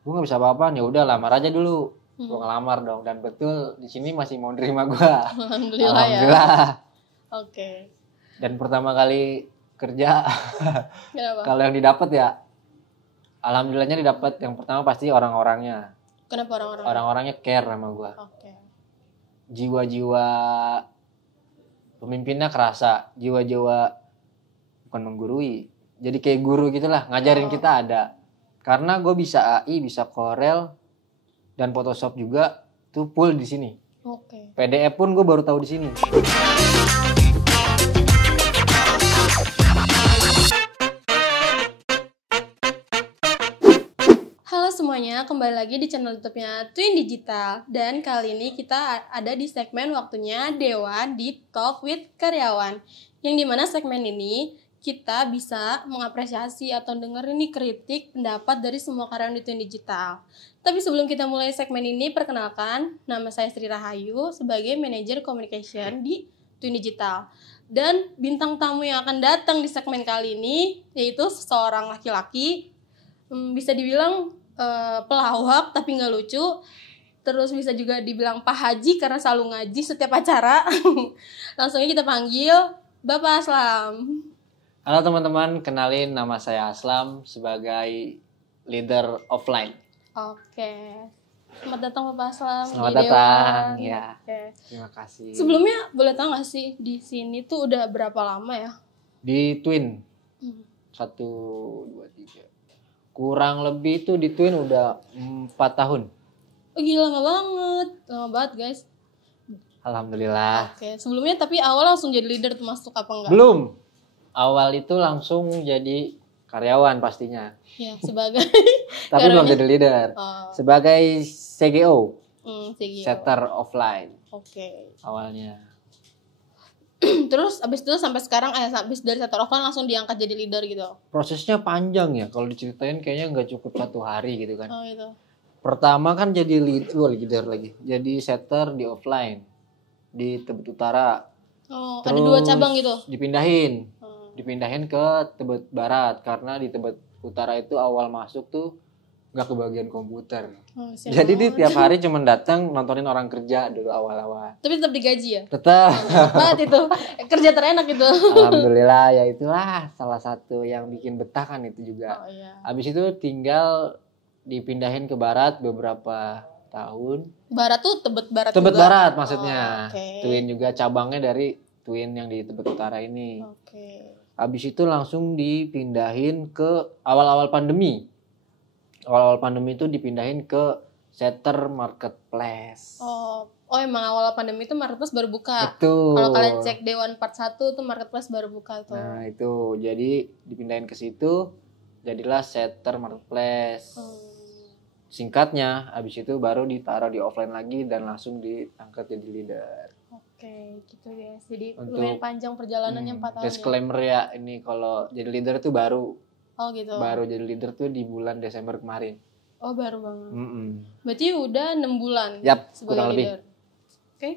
gue nggak bisa apa-apa, ya udah lamar aja dulu. Gue ngelamar dong, dan betul di sini masih mau nerima gue. Alhamdulillah ya. Oke. Dan pertama kali kerja, Kenapa? kalau yang didapat ya, alhamdulillahnya didapat. Yang pertama pasti orang-orangnya. Kenapa orang-orang? Orang-orangnya care sama gue. Oke. Jiwa-jiwa pemimpinnya kerasa, jiwa-jiwa bukan menggurui, jadi kayak guru gitulah, ngajarin kita ada. Karena gue bisa AI, bisa Corel, dan Photoshop juga tuh full di sini. Oke. PDF pun gue baru tahu di sini. Halo semuanya, kembali lagi di channel YouTube-nya Twin Digital. Dan kali ini kita ada di segmen waktunya Dewan di Talk with Karyawan. Yang dimana segmen ini kita bisa mengapresiasi atau dengerin nih kritik, pendapat dari semua karyawan di Twin Digital. Tapi sebelum kita mulai segmen ini, perkenalkan, nama saya Sri Rahayu sebagai Manager Communication di Twin Digital. Dan bintang tamu yang akan datang di segmen kali ini yaitu seorang laki-laki, bisa dibilang pelawak tapi nggak lucu. Terus bisa juga dibilang Pak Haji karena selalu ngaji setiap acara. Langsung aja kita panggil Bapak Aslam. Halo teman-teman, kenalin nama saya Aslam sebagai leader offline. Oke. Selamat datang Bapak Aslam. Selamat di datang, Dewan. ya. Oke. Terima kasih. Sebelumnya boleh tahu nggak sih di sini tuh udah berapa lama ya? Di Twin 1, 2, 3, kurang lebih tuh di Twin udah 4 tahun. Oh gila, lama banget guys. Alhamdulillah. Oke, sebelumnya tapi awal langsung jadi leader tuh masuk apa enggak? Belum. Awal itu langsung jadi karyawan pastinya. Ya, sebagai Tapi belum jadi leader. Sebagai CGO, CGO. setter offline Oke. awalnya. Terus abis itu sampai sekarang abis dari setter offline langsung diangkat jadi leader gitu. Prosesnya panjang ya, kalau diceritain kayaknya nggak cukup 1 hari gitu kan. Oh gitu. Pertama kan jadi leader lagi. Jadi setter di offline di Tebet Utara. Oh, Terus ada 2 cabang gitu. Dipindahin ke Tebet Barat karena di Tebet Utara itu awal masuk tuh nggak kebagian komputer. Oh, Jadi dia tiap hari cuma datang nontonin orang kerja dulu awal-awal. Tapi tetap digaji ya? Tetap. Banget itu. Kerja terenak itu. Alhamdulillah, ya itulah salah satu yang bikin betah kan itu juga. Oh, iya. Habis itu tinggal dipindahin ke Barat beberapa tahun. Barat tuh Tebet Barat Tebet juga? Barat maksudnya. Okay. Twin juga cabangnya dari Twin yang di Tebet Utara ini. Oke. Habis itu langsung dipindahin ke awal-awal pandemi. Awal-awal pandemi itu dipindahin ke setter marketplace. Oh emang awal pandemi itu marketplace baru buka. Betul. Kalau kalian cek Dewan Part 1 tuh marketplace baru buka tuh. Nah itu, jadi dipindahin ke situ, jadilah setter marketplace. Singkatnya, habis itu baru ditaruh di offline lagi dan langsung diangkat jadi leader. Oke, gitu guys. Jadi Untuk, lumayan panjang perjalanannya 4 tahun. Disclaimer ya, ini kalau jadi leader tuh baru. Oh gitu. Baru jadi leader tuh di bulan Desember kemarin. Oh baru banget. Berarti udah 6 bulan. Yap, sebagai kurang lebih. leader. Oke.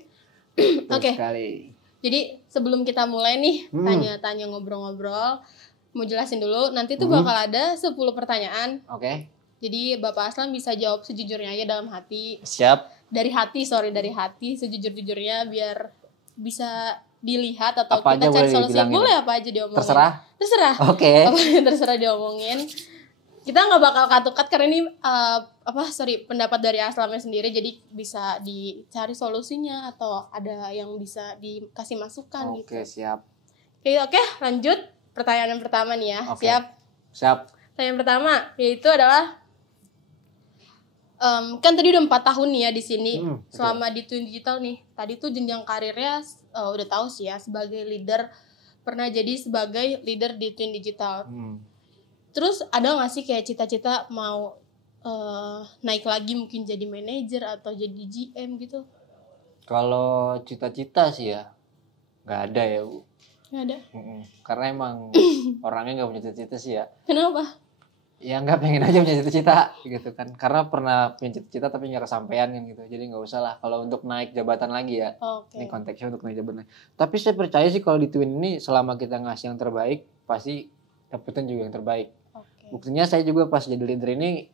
Oke. Jadi sebelum kita mulai nih tanya-tanya ngobrol-ngobrol, mau jelasin dulu. Nanti tuh bakal ada 10 pertanyaan. Oke. Jadi Bapak Aslam bisa jawab sejujurnya aja dalam hati. Siap. Dari hati sejujur-jujurnya biar bisa dilihat atau Apa kita aja cari boleh solusi. dibilangin? Boleh apa aja diomongin. Terserah. Oke. Terserah diomongin. Kita nggak bakal cut karena ini pendapat dari Aslamnya sendiri, jadi bisa dicari solusinya atau ada yang bisa dikasih masukan gitu. Oke, siap. Oke, lanjut pertanyaan yang pertama nih ya. Oke. Siap. Pertanyaan pertama yaitu adalah kan tadi udah 4 tahun nih ya di sini. Selama di Twin Digital nih. Tadi tuh jenjang karirnya udah tahu sih ya, sebagai leader, pernah jadi sebagai leader di Twin Digital. Terus ada nggak sih kayak cita-cita mau naik lagi mungkin jadi manajer atau jadi GM gitu? Kalau cita-cita sih ya nggak ada ya Bu. Nggak ada. Karena emang orangnya nggak punya cita-cita sih ya. Kenapa? Ya nggak pengen aja punya cita-cita gitu kan. Karena pernah punya cita-cita tapi nggak kesampaian kan gitu. Jadi nggak usah lah kalau untuk naik jabatan lagi ya. Ini konteksnya untuk naik jabatan. Tapi saya percaya sih kalau di Twin ini selama kita ngasih yang terbaik pasti dapetin juga yang terbaik. Buktinya saya juga pas jadi leader ini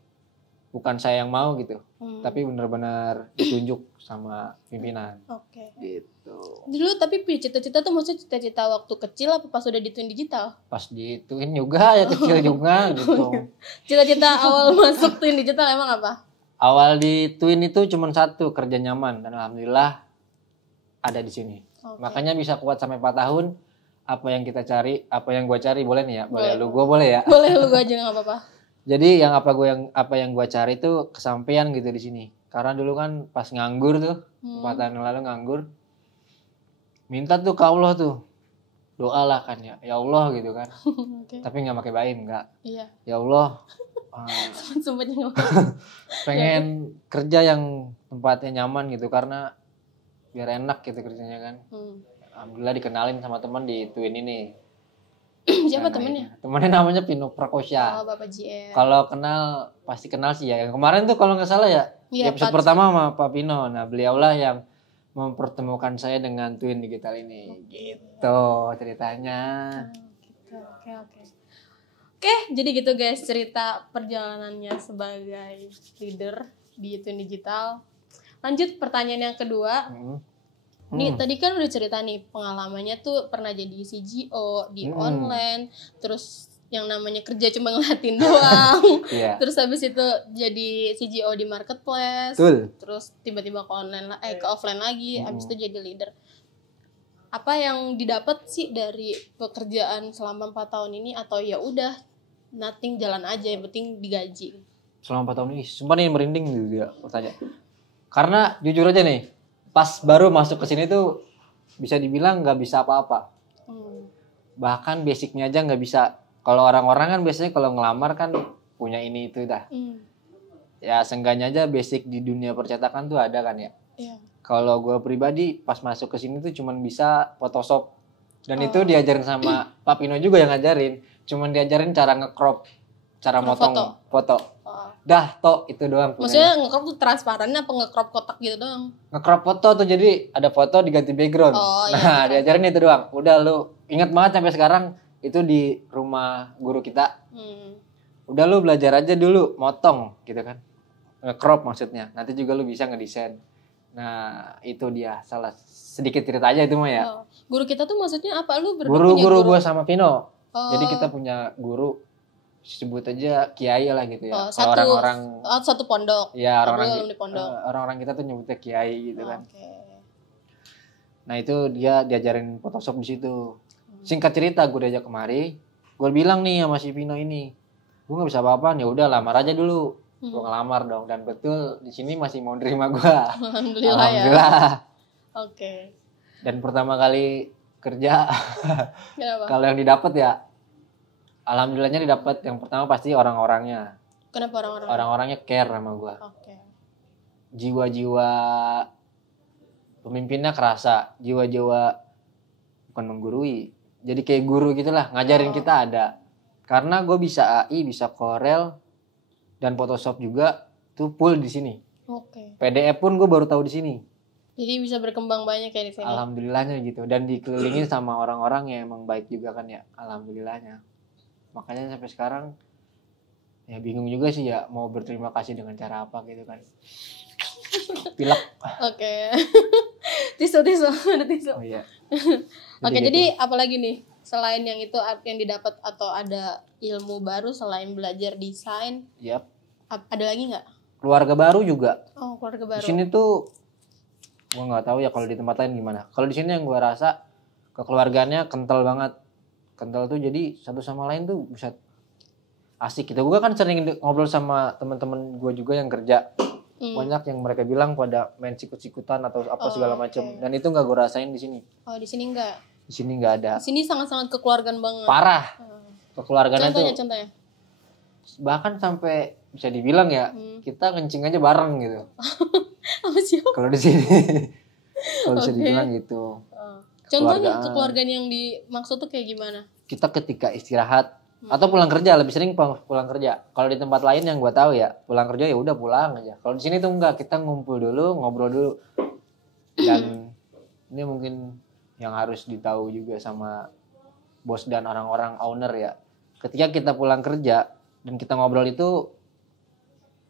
bukan saya yang mau gitu, tapi benar-benar ditunjuk sama pimpinan. Oke. Gitu. Dulu tapi cita-cita tuh maksudnya cita-cita waktu kecil apa pas udah di Twin Digital? Pas dituin juga ya kecil juga gitu. Cita-cita awal masuk Twin Digital emang apa? Awal di Twin itu cuma satu, kerja nyaman, dan alhamdulillah ada di sini. Makanya bisa kuat sampai 4 tahun. Apa yang kita cari, apa yang gua cari, boleh nih ya? Boleh. Lu gua boleh ya? Boleh, lu gua aja nggak apa-apa. Jadi apa yang gua cari itu kesampaian gitu di sini. Karena dulu kan pas nganggur tuh, 4 tahun yang lalu nganggur, minta tuh ke Allah tuh, doa lah kan ya Allah gitu kan. Okay. Tapi nggak pakai baim, nggak. Iya. Ya Allah, pengen kerja yang tempatnya nyaman gitu, karena biar enak gitu kerjanya kan. Alhamdulillah dikenalin sama teman di Twin ini. Siapa temennya? Temennya namanya Pino Prakosya. Oh, Bapak JM. Kalau kenal pasti kenal sih ya. Yang kemarin tuh kalau nggak salah ya, episode pertama sama Pak Pino. Nah, beliaulah yang mempertemukan saya dengan Twin Digital ini. Gitu ceritanya. Oke, jadi gitu guys cerita perjalanannya sebagai leader di Twin Digital. Lanjut pertanyaan yang kedua. Nih tadi kan udah cerita nih pengalamannya tuh pernah jadi CGO di online, terus yang namanya kerja cuma ngeliatin doang, terus habis itu jadi CGO di marketplace, terus tiba-tiba ke offline lagi, habis itu jadi leader. Apa yang didapat sih dari pekerjaan selama 4 tahun ini, atau ya udah nothing, jalan aja yang penting digaji? Selama 4 tahun ini, sumpah nih merinding juga pertanyaan. Karena jujur aja nih, pas baru masuk ke sini tuh bisa dibilang nggak bisa apa-apa. Bahkan basicnya aja nggak bisa. Kalau orang-orang kan biasanya kalau ngelamar kan punya ini itu dah. Ya seenggaknya aja basic di dunia percetakan tuh ada kan ya. Kalau gue pribadi pas masuk ke sini tuh cuman bisa Photoshop. Dan itu diajarin sama Pak Pino juga yang ngajarin. Cuman diajarin cara nge-crop, cara motong foto. Dah, itu doang. Maksudnya nge-crop tuh transparan apa nge-crop kotak gitu doang? Nge-crop foto tuh jadi ada foto diganti background. Nah, diajarin itu doang. Udah lu ingat banget sampai sekarang itu di rumah guru kita. Udah lu belajar aja dulu motong gitu kan. Nge-crop maksudnya. Nanti juga lu bisa ngedesain. Nah, itu dia salah sedikit cerita aja itu mah ya. Guru kita tuh maksudnya apa? Lu guru gua sama Pino. Jadi kita punya guru, sebut aja kiai lah gitu ya. Kalau orang-orang satu pondok. Ya, orang-orang kita tuh nyebutnya kiai gitu kan. Nah, itu dia diajarin Photoshop di situ. Singkat cerita gue diajak kemari, gue bilang nih sama si Pino ini, gue nggak bisa apa-apa, ya udah lamar aja dulu. Gue ngelamar dong, dan betul di sini masih mau nerima gue. Alhamdulillah ya. Oke. Dan pertama kali kerja, kalau yang didapat ya, alhamdulillahnya didapat. Yang pertama pasti orang-orangnya. Kenapa orang-orang? Orang-orangnya care sama gue. Jiwa-jiwa pemimpinnya kerasa, jiwa-jiwa bukan menggurui, jadi kayak guru gitulah, ngajarin kita ada. Karena gue bisa AI, bisa Corel, dan Photoshop juga tuh full di sini. PDF pun gue baru tahu di sini. Jadi bisa berkembang banyak ya di sini. Alhamdulillahnya gitu, dan dikelilingin sama orang-orang yang emang baik juga kan ya, alhamdulillahnya. Makanya sampai sekarang ya bingung juga sih ya mau berterima kasih dengan cara apa gitu kan. Pilek. Tisu ada tisu. Oh iya. Jadi apalagi nih selain yang itu yang didapat, atau ada ilmu baru selain belajar desain? Ada lagi nggak? Keluarga baru juga. Keluarga baru. Di sini tuh gue nggak tahu ya kalau di tempat lain gimana. Kalau di sini yang gue rasa kekeluargaannya kental banget. Kental tuh jadi satu sama lain tuh bisa asik gitu. Gue kan sering ngobrol sama teman-teman gue juga yang kerja. Banyak yang mereka bilang pada main sikut-sikutan atau apa segala macam. Dan itu nggak gue rasain di sini. Di sini nggak? Di sini nggak ada. Di sini sangat-sangat kekeluargaan banget. Parah. Kekeluargaannya contohnya. Bahkan sampai bisa dibilang ya, kita kencing aja bareng gitu. Kalau di sini. Kalau bisa dibilang gitu. Contohnya kekeluargaan yang dimaksud tuh kayak gimana? Kita ketika istirahat atau pulang kerja, lebih sering pulang kerja. Kalau di tempat lain yang gue tahu ya, pulang kerja ya udah pulang aja. Kalau di sini tuh enggak, kita ngumpul dulu, ngobrol dulu. Dan ini mungkin yang harus ditahu juga sama bos dan orang-orang owner ya. Ketika kita pulang kerja dan kita ngobrol itu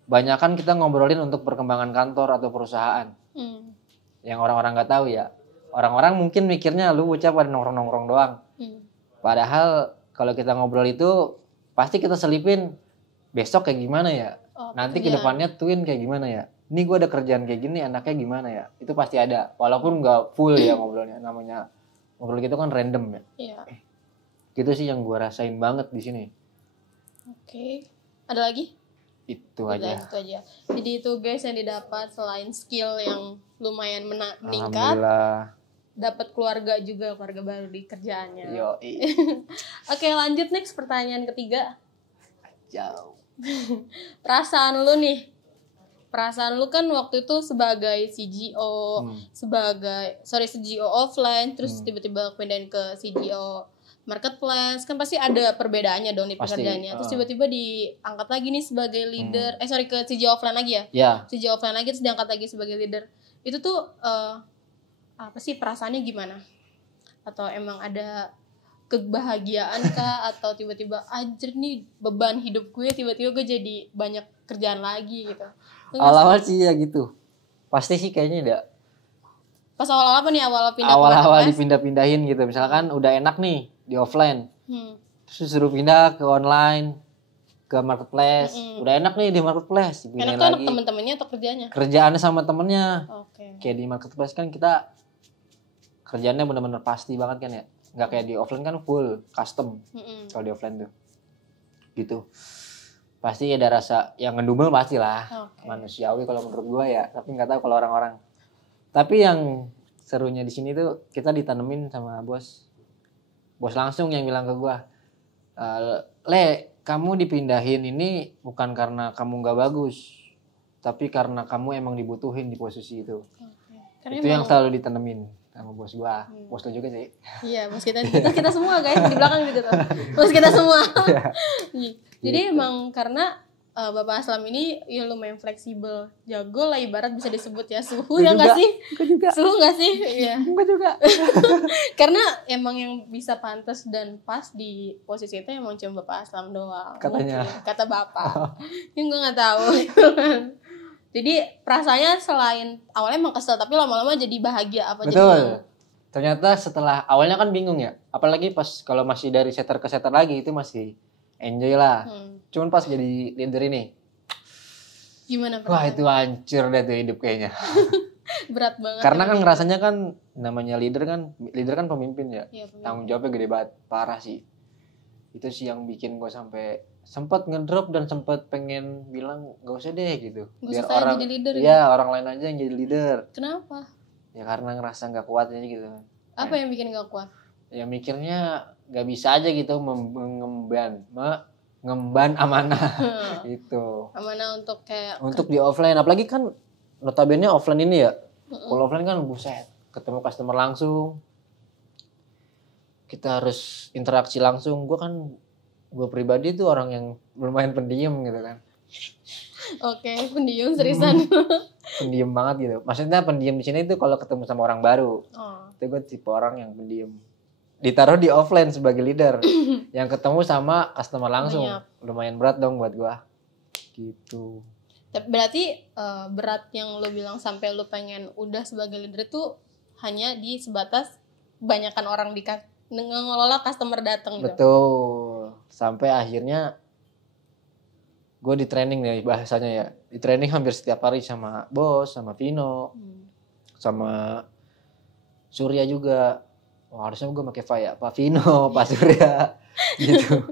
banyak kan kita ngobrolin untuk perkembangan kantor atau perusahaan. Yang orang-orang nggak tahu ya. Orang-orang mungkin mikirnya lu bocah pada nongkrong-nongkrong doang. Padahal kalau kita ngobrol itu pasti kita selipin besok kayak gimana ya. Nanti kedepannya Twin kayak gimana ya. Ini gue ada kerjaan kayak gini, anaknya gimana ya. Itu pasti ada. Walaupun nggak full ya ngobrolnya. Namanya ngobrol gitu kan random ya. Iya. Gitu sih yang gue rasain banget di sini. Oke. Ada lagi? Itu aja. Jadi itu guys yang didapat selain skill yang lumayan meningkat. Alhamdulillah. Dapat keluarga baru di kerjaannya. Yoi. Oke, lanjut next pertanyaan ketiga. Jauh. Perasaan lu kan waktu itu sebagai CGO, CGO offline, terus tiba-tiba pindahin ke CGO marketplace, kan pasti ada perbedaannya dong di pekerjaannya. Terus tiba-tiba diangkat lagi nih sebagai leader, ke CGO offline lagi ya? Iya. CGO offline lagi terus diangkat lagi sebagai leader. Itu tuh apa sih perasaannya gimana? Atau emang ada kebahagiaan kah? Atau tiba-tiba anjir nih beban hidup gue tiba-tiba gue jadi banyak kerjaan lagi gitu. Awal-awal sih ya gitu. Pasti sih kayaknya enggak. Pas awal-awal apa nih? Awal-awal dipindah-pindahin gitu. Misalkan udah enak nih di offline. Terus suruh pindah ke online, ke marketplace. Udah enak nih di marketplace. Enak tuh enak temen-temennya atau kerjanya? Kerjaannya sama temennya. Oke. Kayak di marketplace kan kita kerjaannya benar-benar pasti banget kan ya. Nggak kayak di offline kan full custom. Kalau di offline tuh gitu. Pasti ada rasa yang ngedumel pasti lah. Manusiawi kalau menurut gua ya. Tapi nggak tahu kalau orang-orang. Tapi yang serunya di sini tuh kita ditanemin sama bos langsung yang bilang ke gua, Le, kamu dipindahin ini bukan karena kamu nggak bagus, tapi karena kamu emang dibutuhin di posisi itu. Itu yang selalu ditanemin sama bos gua. Bos lo juga sih. Iya, bos kita semua guys di belakang gitu tuh. Bos kita semua. Jadi gitu. Emang karena Bapak Aslam ini ya lumayan fleksibel, jago lah ibarat bisa disebut ya suhu ya nggak sih? Suhu nggak sih? Iya. Gue juga. Karena emang yang bisa pantas dan pas di posisi itu emang cuma Bapak Aslam doang. Katanya. Mungkin. Kata Bapak. Yang gue nggak tahu. Jadi perasaannya selain awalnya emang kesel tapi lama-lama jadi bahagia apa? Betul. Ternyata setelah awalnya kan bingung ya, apalagi pas kalau masih dari setter ke setter lagi itu masih enjoy lah. Cuman pas jadi leader ini gimana? Wah itu hancur deh tuh hidup kayaknya. Berat banget. Karena kan rasanya kan namanya leader kan pemimpin ya. Pemimpin. Tanggung jawabnya gede banget, parah sih. Itu sih yang bikin gue sampai sempat ngedrop dan sempat pengen bilang gak usah deh gitu. Biar orang jadi leader, ya orang lain aja yang jadi leader. Kenapa? Ya karena ngerasa nggak kuat aja gitu. Apa yang bikin nggak kuat? Ya mikirnya nggak bisa aja gitu mengemban amanah itu. Amanah untuk kayak untuk di offline, apalagi kan notabene offline ini ya. Kalau offline kan buset, ketemu customer langsung, kita harus interaksi langsung. Gue pribadi tuh orang yang lumayan pendiam gitu kan. Oke, pendiam seriusan. Pendiam banget gitu. Maksudnya pendiam di sini itu kalau ketemu sama orang baru. Itu gue tipe orang yang pendiam. Ditaruh di offline sebagai leader, yang ketemu sama customer langsung. Lumayan berat dong buat gue. Gitu. Berarti berat yang lo bilang sampai lo pengen udah sebagai leader itu hanya di sebatas kebanyakan orang ngelola customer datang gitu. Betul. Sampai akhirnya gue di training nih bahasanya ya. Di training hampir setiap hari sama bos, sama Vino, sama Surya juga. Wah, harusnya gue pakai Pak Vino, Pak Surya gitu.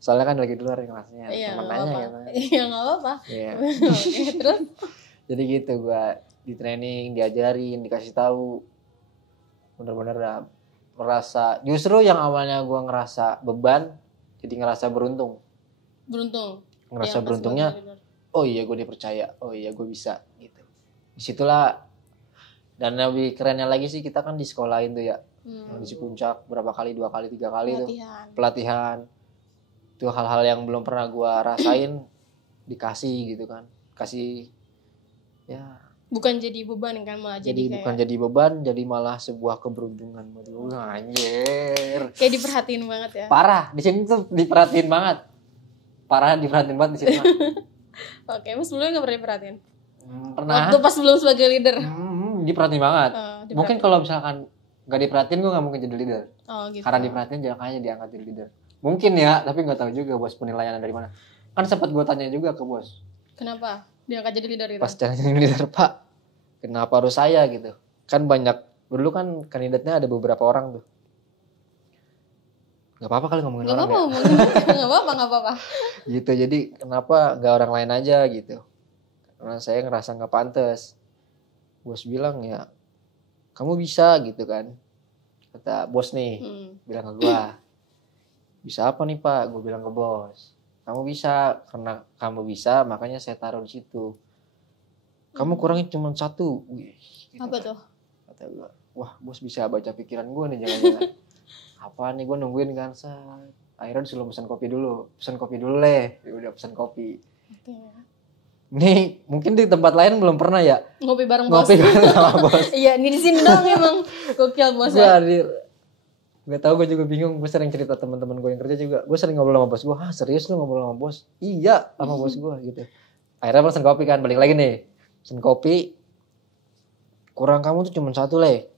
Soalnya kan lagi di luar kelasnya. Iya, temen nanya gitu. Iya, nggak apa-apa. Iya. Oke, terus? Jadi gitu gue di training, diajarin, dikasih tahu. Bener-bener merasa, justru yang awalnya gue ngerasa beban, jadi ngerasa beruntung. Ngerasa beruntungnya, oh iya gue dipercaya, oh iya gue bisa gitu. Disitulah. Dan lebih kerennya lagi sih kita kan di sekolahin tuh ya. Di Puncak berapa kali, 2 kali, 3 kali pelatihan. Itu hal-hal yang belum pernah gue rasain dikasih gitu kan. Kasih ya. Bukan jadi beban kan malah jadi kayak. Bukan jadi beban, jadi malah sebuah keberuntungan. Anjir. Kayak diperhatiin banget ya. Parah, di sini tuh diperhatiin banget. Di sini. Oke, mas sebelumnya nggak pernah diperhatiin? Pernah. Waktu pas belum sebagai leader? Diperhatiin banget. Mungkin kalau misalkan nggak diperhatiin gue nggak mungkin jadi leader. Gitu. Karena diperhatiin jangan hanya diangkat jadi leader. Mungkin ya, tapi nggak tahu juga bos penilaiannya dari mana. Kan sempat gue tanya juga ke bos. Kenapa diangkat jadi leader itu? Pas jadi leader, Pak, kenapa harus saya gitu? Kan banyak, dulu kan kandidatnya ada beberapa orang tuh. Gak apa-apa kali ngomongin orang ya. Gak apa-apa. Gitu, jadi kenapa gak orang lain aja gitu. Karena saya ngerasa gak pantas. Bos bilang ya, kamu bisa gitu kan. Kata bos nih, bilang ke gue. Bisa apa nih Pak? Gue bilang ke bos. Kamu bisa, karena kamu bisa makanya saya taruh di situ. Kamu kurangnya cuma 1. Wih, gitu apa kan. tuh? Kata gue, wah bos bisa baca pikiran gue nih jangan-jangan. Apa nih gue nungguin kan. Akhirnya disuruh pesan kopi dulu. Pesan kopi dulu leh. Ya udah pesan kopi. Oke. Nih mungkin di tempat lain belum pernah ya. Ngopi bareng bos. Sama bos. Iya, ini di sini dong emang. Gokil bos. Gak tau, gue juga bingung. Gue sering cerita teman-teman gue yang kerja juga. Gue sering ngobrol sama bos gue. Serius lu ngobrol sama bos? Iya sama bos gue gitu. Akhirnya pesan kopi kan. Balik lagi nih. Pesan kopi. Kurang kamu tuh cuma 1 leh.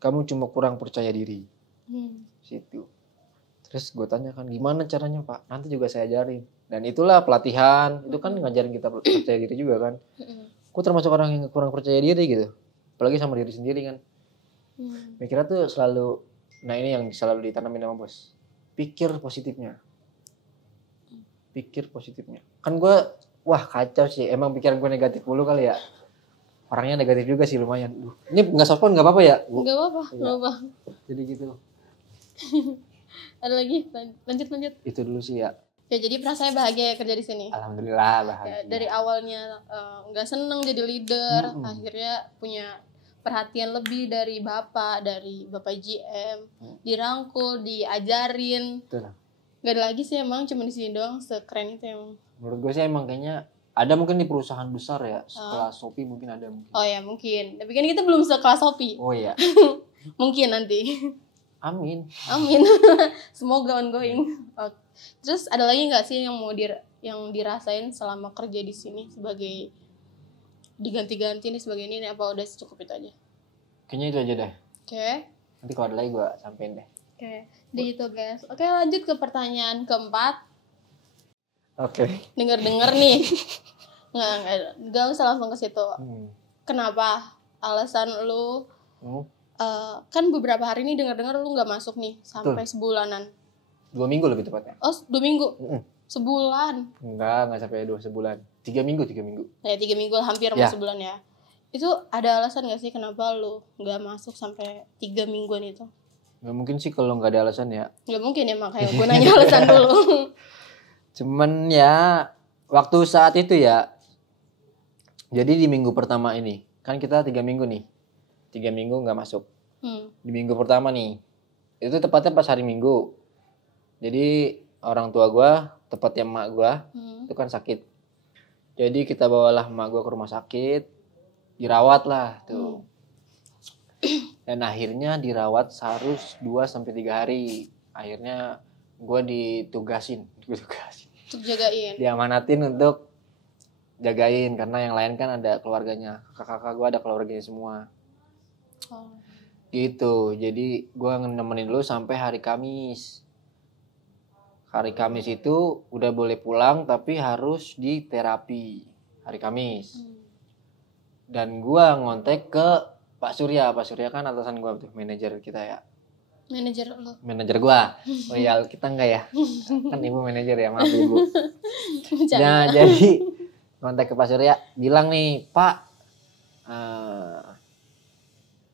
Kamu cuma kurang percaya diri. Situ. Terus gue tanyakan gimana caranya Pak? Nanti juga saya ajarin. Dan itulah pelatihan. Itu kan ngajarin kita percaya diri juga kan. Gue termasuk orang yang kurang percaya diri gitu. Apalagi sama diri sendiri kan. Mikirnya tuh selalu, nah ini yang selalu ditanamin sama bos. Pikir positifnya. Pikir positifnya. Kan gue, wah kacau sih. Emang pikiran gue negatif mulu kali ya. Orangnya negatif juga sih lumayan. Ini gak sopan gak apa-apa ya? Gak apa-apa. Jadi gitu. Ada lagi? Lanjut. Itu dulu sih ya. Ya jadi perasaannya bahagia ya kerja di sini. Alhamdulillah bahagia. Ya, dari awalnya nggak seneng jadi leader, akhirnya punya perhatian lebih dari bapak GM, dirangkul, diajarin. Betul. Gak ada lagi sih emang, cuma di sini doang sekeren itu emang. Menurut gue sih emang kayaknya ada mungkin di perusahaan besar ya, sekelas Shopee mungkin ada mungkin. Oh ya mungkin, tapi kan kita belum sekelas Shopee. Oh iya. Mungkin nanti. Amin. Semoga ongoing. Terus ada lagi nggak sih yang mau yang dirasain selama kerja di sini sebagai diganti-ganti nih sebagai ini apa udah cukup itu aja? Kayaknya itu aja deh. Oke. Nanti kalau ada lagi gue sampein deh. Oke. Di itu guys. Oke, lanjut ke pertanyaan keempat. Oke. Dengar nih. Nggak usah langsung ke situ. Kenapa? Alasan lu kan beberapa hari ini dengar-dengar lu nggak masuk nih sampai sebulanan. 2 minggu lebih tepatnya. Oh, 2 minggu? Sebulan? Enggak sampai 2 sebulan. 3 minggu. Ya 3 minggu hampir mau sebulan ya. Itu ada alasan gak sih kenapa lu nggak masuk sampai 3 mingguan itu? Nggak mungkin sih kalau nggak ada alasan ya. Nggak mungkin ya, makanya gue nanya alasan dulu. Cuman ya waktu saat itu ya. Jadi di minggu pertama ini kan kita 3 minggu nih. 3 minggu nggak masuk. Di minggu pertama nih. Itu tepatnya pas hari Minggu. Jadi orang tua gue, tepatnya emak gue, itu kan sakit. Jadi kita bawalah emak gue ke rumah sakit, dirawat lah tuh. Dan akhirnya dirawat harus 2-3 hari. Akhirnya gue ditugasin. Untuk jagain. Diamanatin untuk jagain karena yang lain kan ada keluarganya. Kakak-kakak gue ada keluarganya semua. Gitu. Jadi gue nemenin dulu sampai hari Kamis. Hari Kamis itu udah boleh pulang tapi harus di terapi hari Kamis. Dan gua ngontek ke Pak Surya. Pak Surya kan atasan gua tuh, manajer kita ya. Manajer lo? Manajer gua. Oh iya, kita enggak ya? Kan ibu manajer ya, maaf ibu. Nah jadi ngontek ke Pak Surya, bilang nih Pak,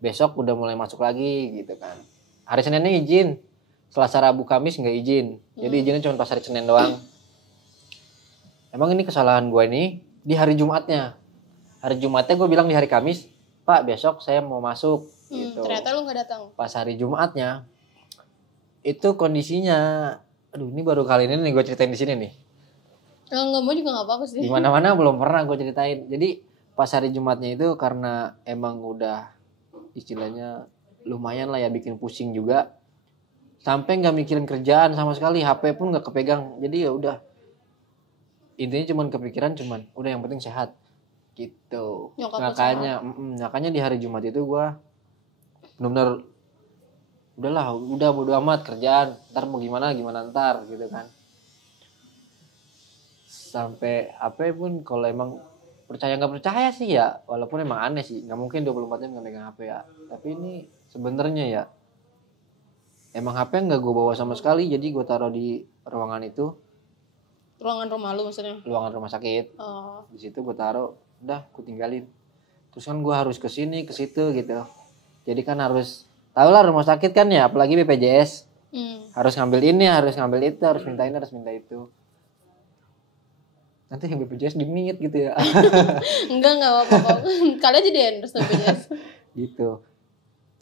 besok udah mulai masuk lagi gitu kan. Hari Seninnya izin. Selasa, Rabu, Kamis nggak izin. Jadi izinnya cuma pas hari Senin doang. Emang ini kesalahan gue nih di hari Jumatnya. Hari Jumatnya gue bilang di hari Kamis, Pak besok saya mau masuk. Gitu. Ternyata lu nggak datang. Pas hari Jumatnya, itu kondisinya, aduh ini baru kali ini nih gue ceritain di sini nih. Kalau nggak mau juga nggak apa-apa sih. Di mana-mana belum pernah gue ceritain. Jadi pas hari Jumatnya itu karena emang udah istilahnya lumayan lah ya bikin pusing juga. Sampai nggak mikirin kerjaan sama sekali, HP pun nggak kepegang. Jadi ya udah intinya cuman kepikiran udah yang penting sehat gitu. Nyokap Makanya di hari Jumat itu gue benar-benar udah bodo amat kerjaan, ntar mau gimana ntar gitu kan. Sampai apa pun kalau emang percaya nggak percaya sih ya, walaupun emang aneh sih, nggak mungkin 24 jam nggak megang HP ya. Tapi ini sebenarnya ya emang HP nggak gue bawa sama sekali, jadi gue taruh di ruangan itu. Ruangan rumah lu maksudnya? Ruangan rumah sakit. Oh. Di situ gue taruh, udah gue tinggalin. Terus kan gue harus ke sini ke situ gitu. Jadi kan harus tahu lah rumah sakit kan ya, apalagi BPJS. Harus ngambil ini, harus ngambil itu, harus minta ini, harus minta itu. Nanti yang BPJS dimit gitu ya. Enggak apa-apa. Kalian jadi endorse BPJS. Gitu.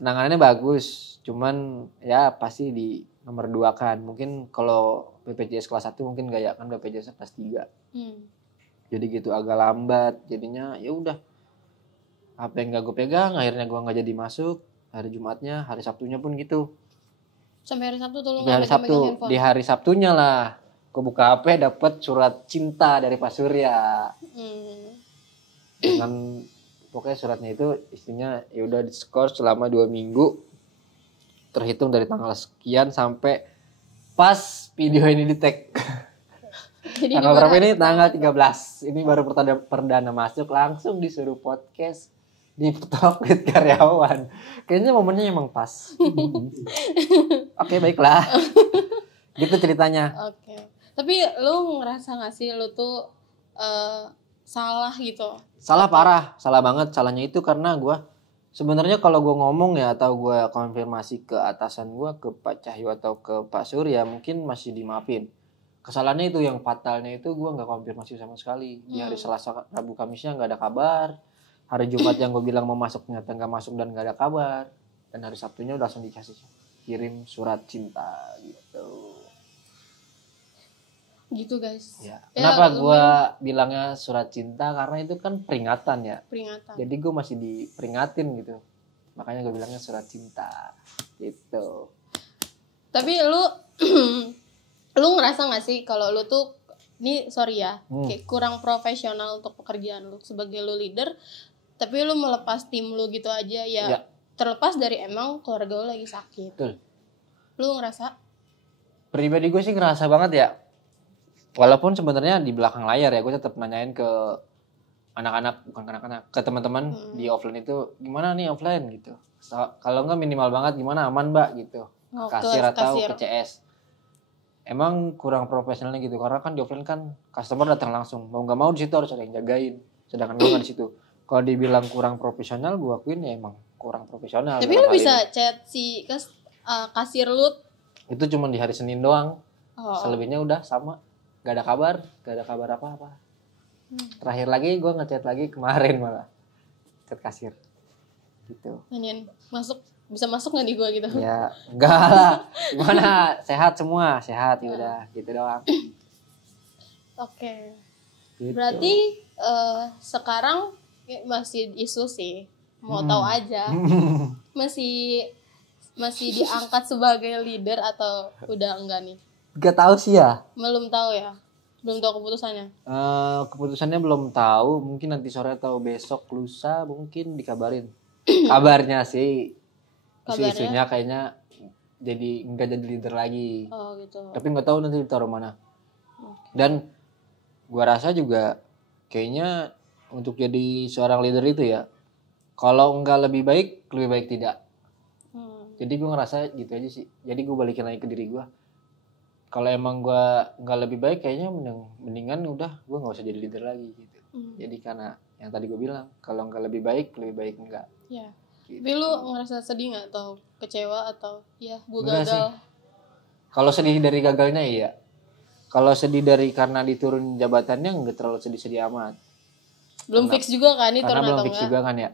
Penanganannya bagus, cuman ya pasti di nomor 2 kan. Mungkin kalau BPJS kelas 1 mungkin gak ya, kan BPJS kelas 3. Jadi gitu agak lambat. Jadinya ya udah. Apa yang gak gue pegang, akhirnya gue gak jadi masuk. Hari Jumatnya, hari Sabtunya pun gitu. Sampai hari Sabtu tuh lu gak megang handphone? Di hari Sabtunya lah. Gue buka HP dapet surat cinta dari Pak Surya. Dengan pokoknya suratnya itu isinya ya udah diskors selama 2 minggu. Terhitung dari tanggal sekian sampai pas video ini di-tag. Tanggal berapa ini? Tanggal 13. Ini baru perdana masuk, langsung disuruh podcast di Talk with Karyawan. Kayaknya momennya emang pas. Oke, baiklah. Gitu ceritanya. Oke. Tapi lu ngerasa gak sih lu tuh salah gitu? Salah parah, salah banget. Salahnya itu karena gue sebenarnya kalau gue ngomong ya atau gue konfirmasi ke atasan gue, ke Pak Cahyo atau ke Pak Surya mungkin masih dimaafin. Kesalahannya itu yang fatalnya itu gue nggak konfirmasi sama sekali. Di hari Selasa, Rabu, Kamisnya nggak ada kabar. Hari Jumat yang gue bilang mau masuk ternyata nggak masuk dan nggak ada kabar. Dan hari Sabtunya udah langsung dikasih kirim surat cinta gitu. Gitu guys. Ya. Kenapa gue bilangnya surat cinta? Karena itu kan peringatan ya. Peringatan. Jadi gue masih diperingatin gitu. Makanya gue bilangnya surat cinta gitu. Tapi lu lu ngerasa gak sih kalau lu tuh ini sorry ya kayak kurang profesional untuk pekerjaan lu sebagai lu leader, tapi lu melepas tim lu gitu aja ya. Terlepas dari emang keluarga lu lagi sakit. Betul. Lu ngerasa? Pribadi gue sih ngerasa banget ya. Walaupun sebenarnya di belakang layar ya gue tetap nanyain ke anak-anak, bukan ke anak-anak, ke teman-teman di offline itu gimana nih offline gitu. Kalau enggak minimal banget gimana aman mbak gitu. Kasir atau ke CS. Emang kurang profesionalnya gitu karena kan di offline kan customer datang langsung, mau nggak mau di situ harus ada yang jagain, sedangkan gue nggak di situ. Kalau dibilang kurang profesional, gue akuin ya emang kurang profesional. Tapi lu bisa chat si kasir lu? Itu cuma di hari Senin doang. Selebihnya udah sama, nggak ada kabar apa-apa. Terakhir lagi gue ngechat lagi kemarin malah chat kasir, gitu. Nanyain bisa masuk nggak di gue gitu? Ya enggak lah, gimana sehat semua sehat ya udah gitu doang. Oke. Gitu. Berarti sekarang masih isu sih, mau tahu aja masih diangkat sebagai leader atau udah enggak nih? Gak tahu sih ya. Belum tahu ya, belum tahu keputusannya. Keputusannya belum tahu, mungkin nanti sore atau besok lusa mungkin dikabarin. Kabarnya sih. Isu-isunya kayaknya jadi enggak jadi leader lagi. Oh gitu. Tapi nggak tahu nanti ditaruh mana. Dan gua rasa juga kayaknya untuk jadi seorang leader itu ya, kalau enggak lebih baik tidak. Jadi gua ngerasa gitu aja sih. Jadi gua balikin lagi ke diri gua. Kalau emang gua enggak lebih baik kayaknya mendingan udah gua nggak usah jadi leader lagi gitu. Jadi karena yang tadi gua bilang kalau enggak lebih baik enggak. Iya. Gitu. Tapi lu ngerasa sedih gak? Atau kecewa? Atau ya gue gagal? Kalau sedih dari gagalnya iya. Kalau sedih dari karena diturun jabatannya nggak terlalu sedih-sedih amat. Belum fix juga kan ini turun atau enggak? Belum fix juga kan ya.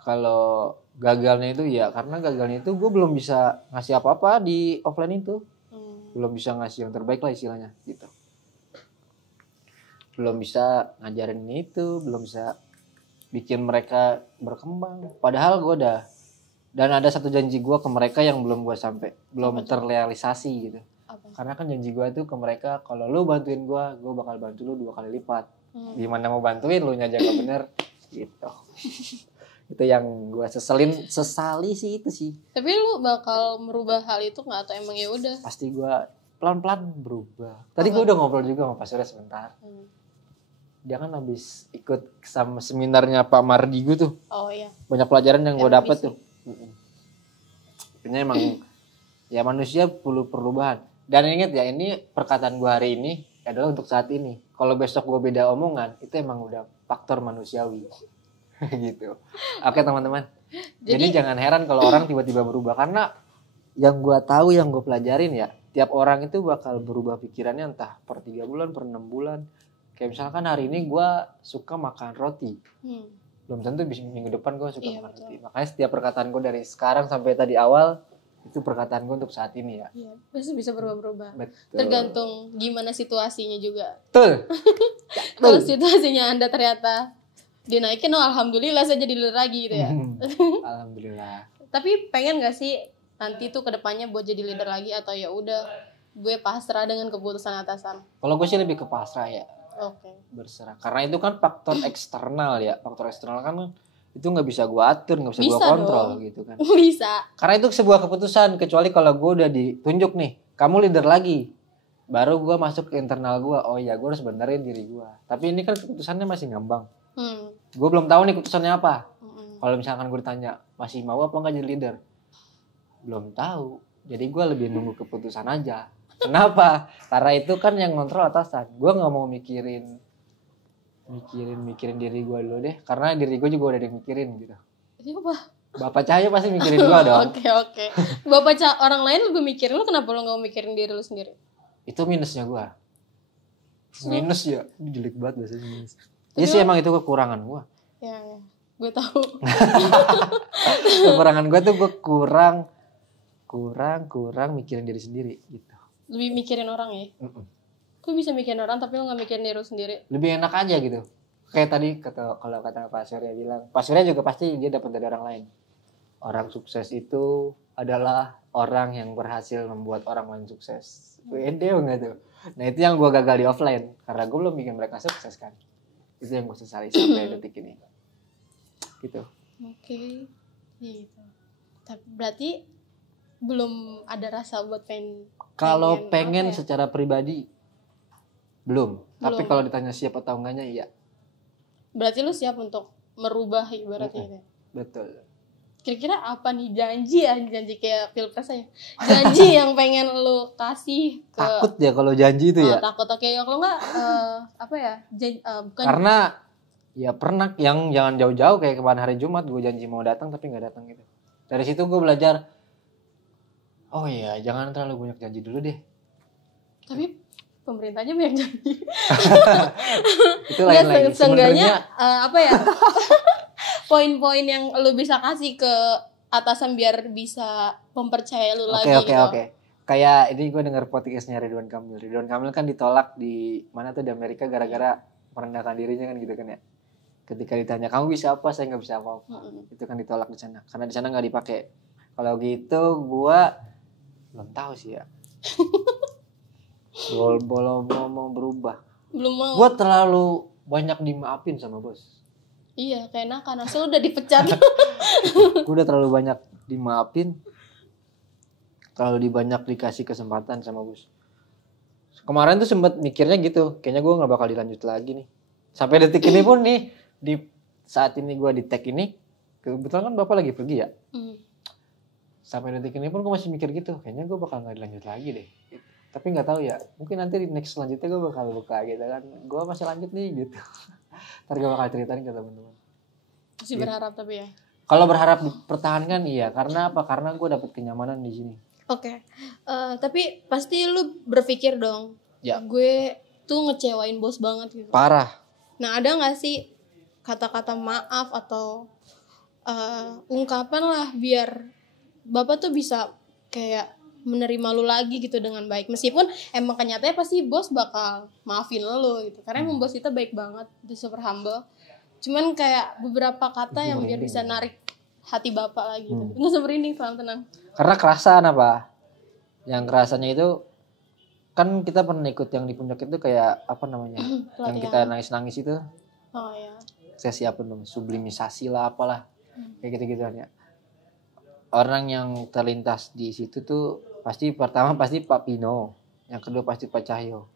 Kalau gagalnya itu ya karena gagalnya itu gue belum bisa ngasih apa-apa di offline itu. Belum bisa ngasih yang terbaik lah istilahnya gitu. Belum bisa ngajarin itu, belum bisa bikin mereka berkembang. Padahal gue udah, dan ada satu janji gue ke mereka yang belum gue sampai, belum terrealisasi gitu. Karena kan janji gue tuh ke mereka, kalau lu bantuin gue bakal bantu lu 2 kali lipat. Gimana mau bantuin, lu aja gak bener gitu. Itu yang gue sesali sih itu sih. Tapi lu bakal merubah hal itu nggak, atau emang ya udah? Pasti gue pelan-pelan berubah. Tadi gue udah ngobrol juga sama Pak Surya sebentar. Dia kan habis ikut sama seminarnya Pak Mardigu tuh. Oh iya. Banyak pelajaran yang gue dapet tuh. Kayaknya emang ya manusia perlu perubahan. Dan ingat ya, ini perkataan gue hari ini adalah untuk saat ini. Kalau besok gue beda omongan, itu emang udah faktor manusiawi. Gitu. Oke teman-teman. Jadi jangan heran kalau orang tiba-tiba berubah, karena yang gue tahu, yang gue pelajarin ya, tiap orang itu bakal berubah pikirannya entah per 3 bulan, per 6 bulan. Kayak misalkan hari ini gue suka makan roti, belum tentu minggu depan gue suka makan roti. Makanya setiap perkataan gue dari sekarang sampai tadi awal itu perkataan gue untuk saat ini ya. Iya, pasti bisa berubah-berubah. Tergantung gimana situasinya juga. Betul. Kalau situasinya Anda ternyata dinaikin, alhamdulillah saya jadi leader lagi gitu ya. Alhamdulillah. Tapi pengen gak sih nanti tuh kedepannya buat jadi leader lagi, atau ya udah gue pasrah dengan keputusan atasan? Kalau gue sih lebih ke pasrah ya. Oke. Berserah. Karena itu kan faktor eksternal ya. Faktor eksternal kan itu nggak bisa gue atur, nggak bisa gue kontrol dong. Gitu kan. Bisa. Karena itu sebuah keputusan. Kecuali kalau gue udah ditunjuk nih, kamu leader lagi, baru gue masuk ke internal gue. Oh ya, gue harus benerin diri gue. Tapi ini kan keputusannya masih ngambang. Gue belum tahu nih keputusannya apa. Kalau misalkan gue ditanya masih mau apa nggak jadi leader, belum tahu. Jadi gue lebih nunggu keputusan aja. Kenapa? Karena itu kan yang ngontrol atasan. Gue nggak mau mikirin diri gue dulu deh. Karena diri gue juga udah dimikirin gitu. Siapa? Bapak Cahyo pasti mikirin gue dong. Oke. Bapak orang lain lebih mikirin lu, kenapa lu nggak mikirin diri lu sendiri? Itu minusnya gue. Minus ya, jelek banget bahasanya minus. Ya sih emang itu kekurangan gue. Ya, gue tahu. Kekurangan gue tuh gue kurang mikirin diri sendiri gitu. Lebih mikirin orang ya? Gue bisa mikirin orang tapi lo gak mikirin diri lo sendiri. Lebih enak aja gitu. Kayak tadi kalau kata Pak Surya bilang, Pak Surya juga pasti dia dapat dari orang lain. Orang sukses itu adalah orang yang berhasil membuat orang lain sukses. Wede enggak tuh. Nah itu yang gue gagal di offline, karena gue belum bikin mereka sukses kan. Itu yang gue sesali sampai detik ini. Gitu. Oke. Gitu. Tapi berarti belum ada rasa buat kalau pengen secara pribadi belum. Tapi kalau ditanya siap atau enggaknya iya. Berarti lu siap untuk merubah ibaratnya. Betul. Kira-kira apa nih janji kayak pilpres aja. Janji yang pengen lu kasih ke... Takut ya kalau janji itu ya. Takut. Oke, kalau enggak apa ya? Bukan. Karena ya pernah yang jangan jauh-jauh kayak kemarin hari Jumat gue janji mau datang tapi nggak datang gitu. Dari situ gue belajar. Oh iya, jangan terlalu banyak janji dulu deh. Tapi pemerintahnya banyak janji. Itu lain lagi. Seenggaknya apa ya? Poin-poin yang lu bisa kasih ke atasan biar bisa mempercayai lu lagi. Oke. Kayak ini gue denger podcastnya Ridwan Kamil. Ridwan Kamil kan ditolak di mana tuh di Amerika gara-gara merendahkan dirinya kan gitu kan ya. Ketika ditanya kamu bisa apa, saya nggak bisa apa-apa. Itu kan ditolak di sana karena di sana nggak dipakai. Kalau gitu gue belum tahu sih ya. Belum mau berubah. Belum mau. Gue terlalu banyak dimaafin sama bos. Iya, kayak Nasıl udah dipecat. Gue udah terlalu banyak dimaafin. Terlalu banyak dikasih kesempatan sama bos. Kemarin tuh sempet mikirnya gitu. Kayaknya gue gak bakal dilanjut lagi nih. Sampai detik ini pun nih. Di saat ini gue di tag ini. Kebetulan kan bapak lagi pergi ya. Sampai detik ini pun gue masih mikir gitu. Kayaknya gue bakal gak dilanjut lagi deh. Tapi gak tahu ya. Mungkin nanti di next selanjutnya gue bakal buka gitu kan. Gue masih lanjut nih gitu. Ntar gue bakal ceritain ke teman-teman. Masih berharap tapi ya. Kalau berharap dipertahankan iya. Karena apa? Karena gue dapet kenyamanan di sini. Oke. Tapi pasti lu berpikir dong. Ya. Gue tuh ngecewain bos banget gitu. Parah. Nah ada gak sih kata-kata maaf atau ungkapan lah biar bapak tuh bisa kayak menerima lu lagi gitu dengan baik, meskipun emang kenyataannya pasti bos bakal maafin lu gitu karena emang bos kita baik banget, dia super humble, cuman kayak beberapa kata yang biar bisa narik hati bapak lagi gitu. Nggak usah merinding, tenang. Karena kerasaan apa yang kerasanya itu Kan kita pernah ikut yang di puncak itu kayak apa namanya? Yang kita nangis-nangis itu. Oh ya. Sesi apa namanya? Sublimisasi lah apalah. Kayak gitu-gituan ya. Orang yang terlintas di situ tuh pertama pasti Pak Pino, yang kedua pasti Pak Cahyo.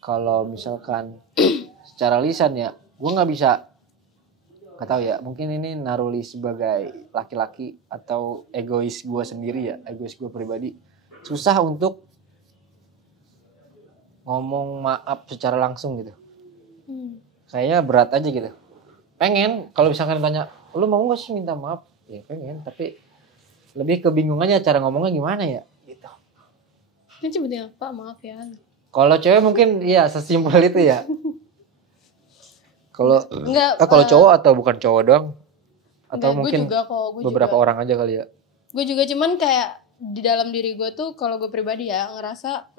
Kalau misalkan secara lisan ya, gue nggak bisa, nggak tahu ya, mungkin ini naruli sebagai laki-laki atau egois gue sendiri ya, egois gue pribadi, susah untuk ngomong maaf secara langsung gitu. Kayaknya berat aja gitu. Pengen kalau misalkan tanya, lu mau nggak sih minta maaf? Ya pengen, tapi lebih kebingungannya cara ngomongnya gimana ya gitu. Ini sebetulnya Pak maaf ya. Kalau cewek mungkin iya sesimpel itu ya. Kalau kalau cowok atau bukan cowok doang? Atau mungkin beberapa orang aja kali ya. Gue juga cuman kayak di dalam diri gue tuh kalau gue pribadi ya ngerasa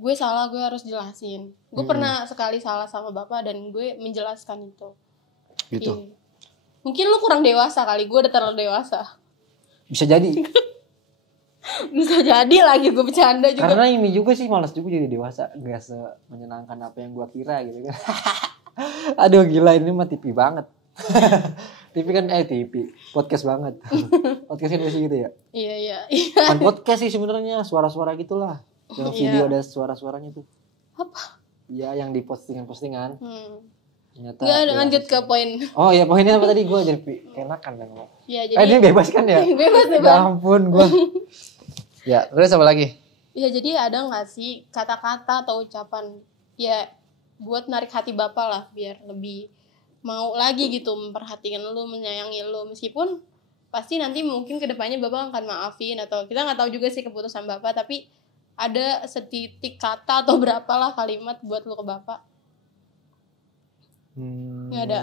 gue salah, gue harus jelasin. Gue pernah sekali salah sama bapak dan gue menjelaskan itu. Gitu. Iya. Mungkin lu kurang dewasa kali, gue udah terlalu dewasa. Bisa jadi. Bisa jadi lagi gue bercanda juga. Karena ini juga sih malas juga jadi dewasa, gak semenyenangkan apa yang gue kira gitu kan. Aduh gila ini mah TV banget. TV kan TV, podcast banget. Podcast kan masih gitu ya. Iya. Kan podcast sih sebenarnya suara-suara gitulah. Yang video ada suara-suaranya tuh. Apa? Iya yang di postingan. Ternyata nggak lanjut ke poin. Oh ya poinnya apa tadi gue jadi enakan kan ngomong. Ya, jadi ini bebas kan ya? Bebas. Ya ampun gue. Ya terus apa lagi? Ya jadi ada nggak sih kata-kata atau ucapan ya buat narik hati bapak lah biar lebih mau lagi gitu memperhatikan lu, menyayangi lu, meskipun pasti nanti mungkin kedepannya bapak akan maafin atau kita nggak tahu juga sih keputusan bapak, tapi ada setitik kata atau berapalah kalimat buat lu ke bapak. Nggak ada?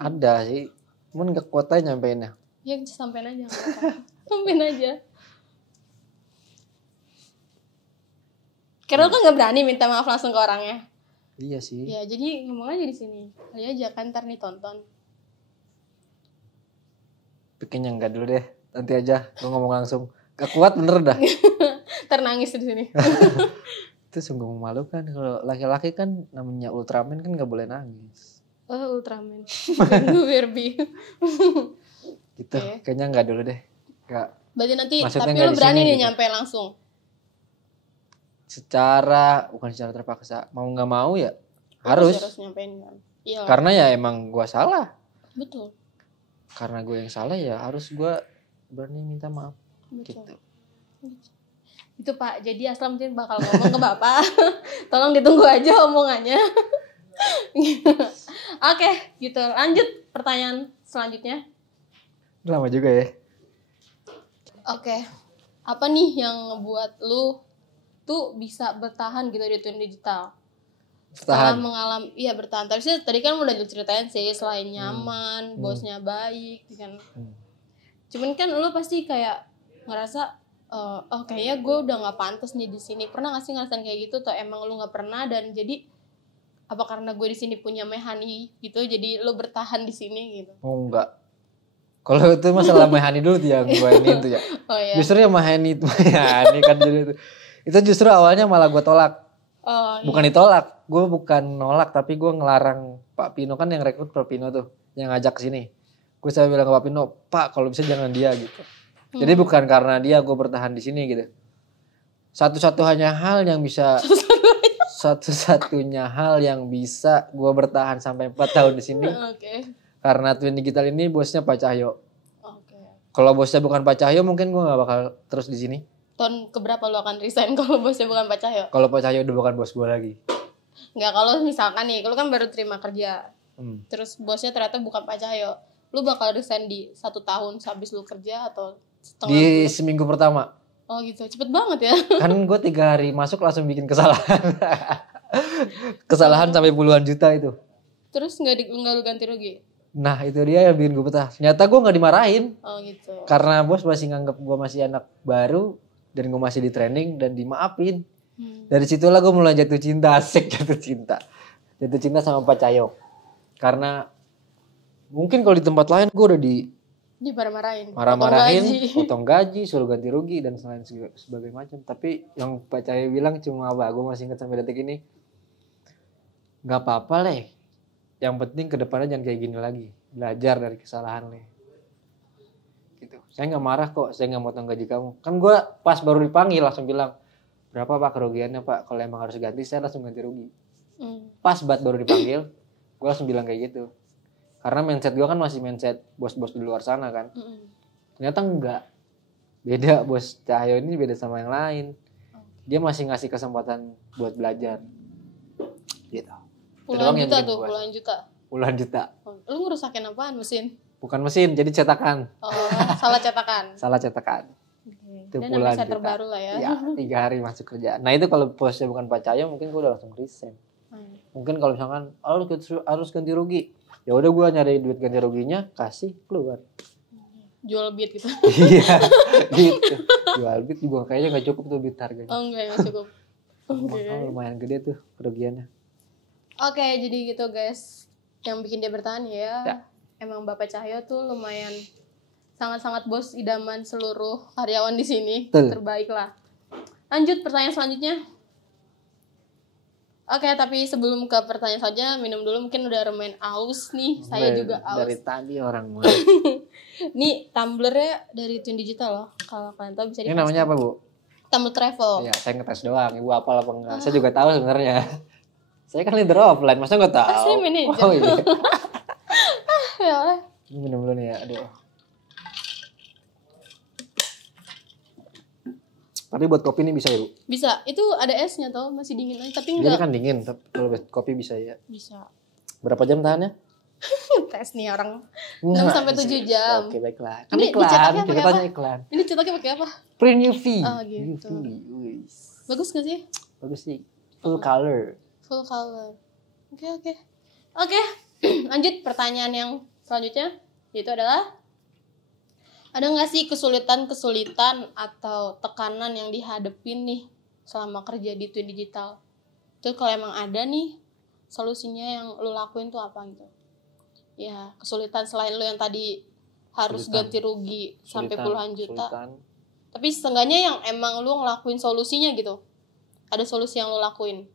Ada sih, cuman gak kuat aja nyampeinnya. Ya sampein aja. Sampein aja. Karena lu kan gak berani minta maaf langsung ke orangnya. Iya sih. Ya jadi ngomong aja di sini. Kali aja kan ntar nih tonton. Bikinnya enggak dulu deh, nanti aja gue ngomong langsung. Gak kuat bener dah. Ternangis di sini. Itu sungguh memalukan. Kalau laki-laki kan namanya Ultraman kan gak boleh nangis. Oh Ultraman. Barbie. Gitu. Okay. Kayaknya enggak dulu deh. Enggak. Berarti nanti tapi lu berani nih gitu. Nyampe langsung. Bukan secara terpaksa. Mau enggak mau ya harus nyampein kan. Iya. Karena ya emang gua salah. Betul. Karena gue yang salah ya harus gua berani minta maaf. Betul. Gitu. Itu Pak, jadi Aslam mungkin bakal ngomong ke Bapak. Tolong ditunggu aja omongannya. Oke, gitu. Lanjut pertanyaan selanjutnya. Lama juga ya. Oke. Apa nih yang ngebuat lu tuh bisa bertahan gitu di Twin Digital? Setelah mengalami, iya bertahan. Tadi kan udah diceritain sih, selain nyaman, bosnya baik, kan. Cuman kan lu pasti kayak ngerasa kayaknya gue udah nggak pantas nih di sini. Pernah nggak sih ngerasain kayak gitu? Atau emang lu nggak pernah dan jadi apa karena gue di sini punya Mehani gitu, jadi lu bertahan di sini gitu? Oh enggak. Kalau itu masalah Mehani dulu tuh yang gue ini tuh ya. Oh, iya. Justru yang Mehani kan jadi itu justru awalnya malah gue tolak. Oh, bukan iya. Ditolak, gue bukan nolak tapi gue ngelarang Pak Pino kan yang rekrut Pak Pino tuh yang ngajak ke sini. Gue selalu bilang ke Pak Pino, Pak kalau bisa jangan dia gitu. Jadi bukan karena dia gue bertahan di sini gitu. Satu-satunya hal yang bisa gue bertahan sampai 4 tahun di sini. Okay. Karena Twin Digital ini bosnya Pak Cahyo. Okay. Kalau bosnya bukan Pak Cahyo mungkin gue nggak bakal terus di sini. Tahun keberapa lo akan resign kalau bosnya bukan Pak Cahyo? Kalau Pak Cahyo udah bukan bos gue lagi. Nggak, kalau misalkan nih, lo kan baru terima kerja. Terus bosnya ternyata bukan Pak Cahyo. Lu bakal resign di 1 tahun sehabis lu kerja atau setengah di bulan? Seminggu pertama. Oh gitu, cepet banget ya. Kan gue 3 hari masuk langsung bikin kesalahan. Kesalahan sampai puluhan juta itu. Terus nggak lu ganti rugi? Nah itu dia yang bikin gue betah. Ternyata gue gak dimarahin. Oh gitu. Karena bos masih nganggep gue masih anak baru. Dan gue masih di training dan dimaafin. Dari situlah gue mulai jatuh cinta. Asik jatuh cinta. Jatuh cinta sama Pak Cahyo. Karena mungkin kalau di tempat lain gue udah Dimarah-marahin. Marah-marahin, potong gaji, suruh ganti rugi dan selain sebagainya macam. Tapi yang Pak Cahyo bilang cuma apa? Gue masih ingat sampai detik ini. Gak apa-apa leh. Yang penting kedepannya jangan kayak gini lagi. Belajar dari kesalahan leh. Gitu. Saya nggak marah kok. Saya nggak motong gaji kamu. Kan gue pas baru dipanggil langsung bilang, berapa Pak kerugiannya Pak? Kalau emang harus ganti, saya langsung ganti rugi. Pas baru dipanggil, gue langsung bilang kayak gitu. Karena mindset gue kan masih mindset bos-bos di luar sana kan. Ternyata enggak. Beda bos Cahyo ini beda sama yang lain. Dia masih ngasih kesempatan buat belajar. Gitu. Puluhan juta tuh, puluhan juta. Lu ngerusakin apaan mesin? Bukan mesin, jadi cetakan. Oh, salah cetakan. Salah cetakan. Itu dan puluhan juta. Terbaru lah ya. Ya, 3 hari masuk kerja. Nah itu kalau bosnya bukan Pak Cahyo, mungkin gue udah langsung resign. Mungkin kalau misalkan harus ganti rugi, ya udah gue nyari duit ganti ruginya, kasih keluar. Jual beat gitu. Iya, gitu. Jual beat juga kayaknya nggak cukup tuh beat harganya. Oh nggak cukup. Lumayan gede tuh kerugiannya. Oke, jadi gitu guys. Yang bikin dia bertahan ya. Emang Bapak Cahyo tuh lumayan sangat-sangat bos idaman seluruh karyawan di sini. Terbaik lah. Lanjut pertanyaan selanjutnya. Oke, tapi sebelum ke pertanyaan saja, minum dulu, mungkin udah lumayan aus nih. Saya juga aus. Dari tadi orang mulai. Nih tumblernya dari Twin Digital loh. Kalau kalian tahu bisa Ini namanya apa Bu? Tumbler travel. Ya, saya ngetes doang. Ibu apal apa enggak? Saya juga tahu sebenarnya. Saya kan leader offline, masa nggak tahu? Saya manajer. Oh iya. Ya. Ini minum dulu nih ya, aduh. Tapi buat kopi ini bisa ya Bu? Bisa, itu ada esnya tau, masih dingin aja, tapi enggak. Jadi kan dingin, tapi kalau buat kopi bisa ya? Bisa. Berapa jam tahannya? Tes nih orang. 6-7 jam. Oke baiklah. Kan iklan, kita tanya iklan. Ini cetaknya pakai apa? Print UV. Oh gitu. UV. Bagus gak sih? Bagus sih. Full color. Full color. Oke. Lanjut pertanyaan yang selanjutnya, yaitu adalah, ada nggak sih kesulitan atau tekanan yang dihadapin nih selama kerja di Twin Digital? Itu kalau emang ada nih, solusinya yang lu lakuin tuh apa gitu? Ya, kesulitan selain lu yang tadi harus ganti rugi sampai puluhan juta. Tapi setengahnya yang emang lu ngelakuin solusinya gitu. Ada solusi yang lu lakuin?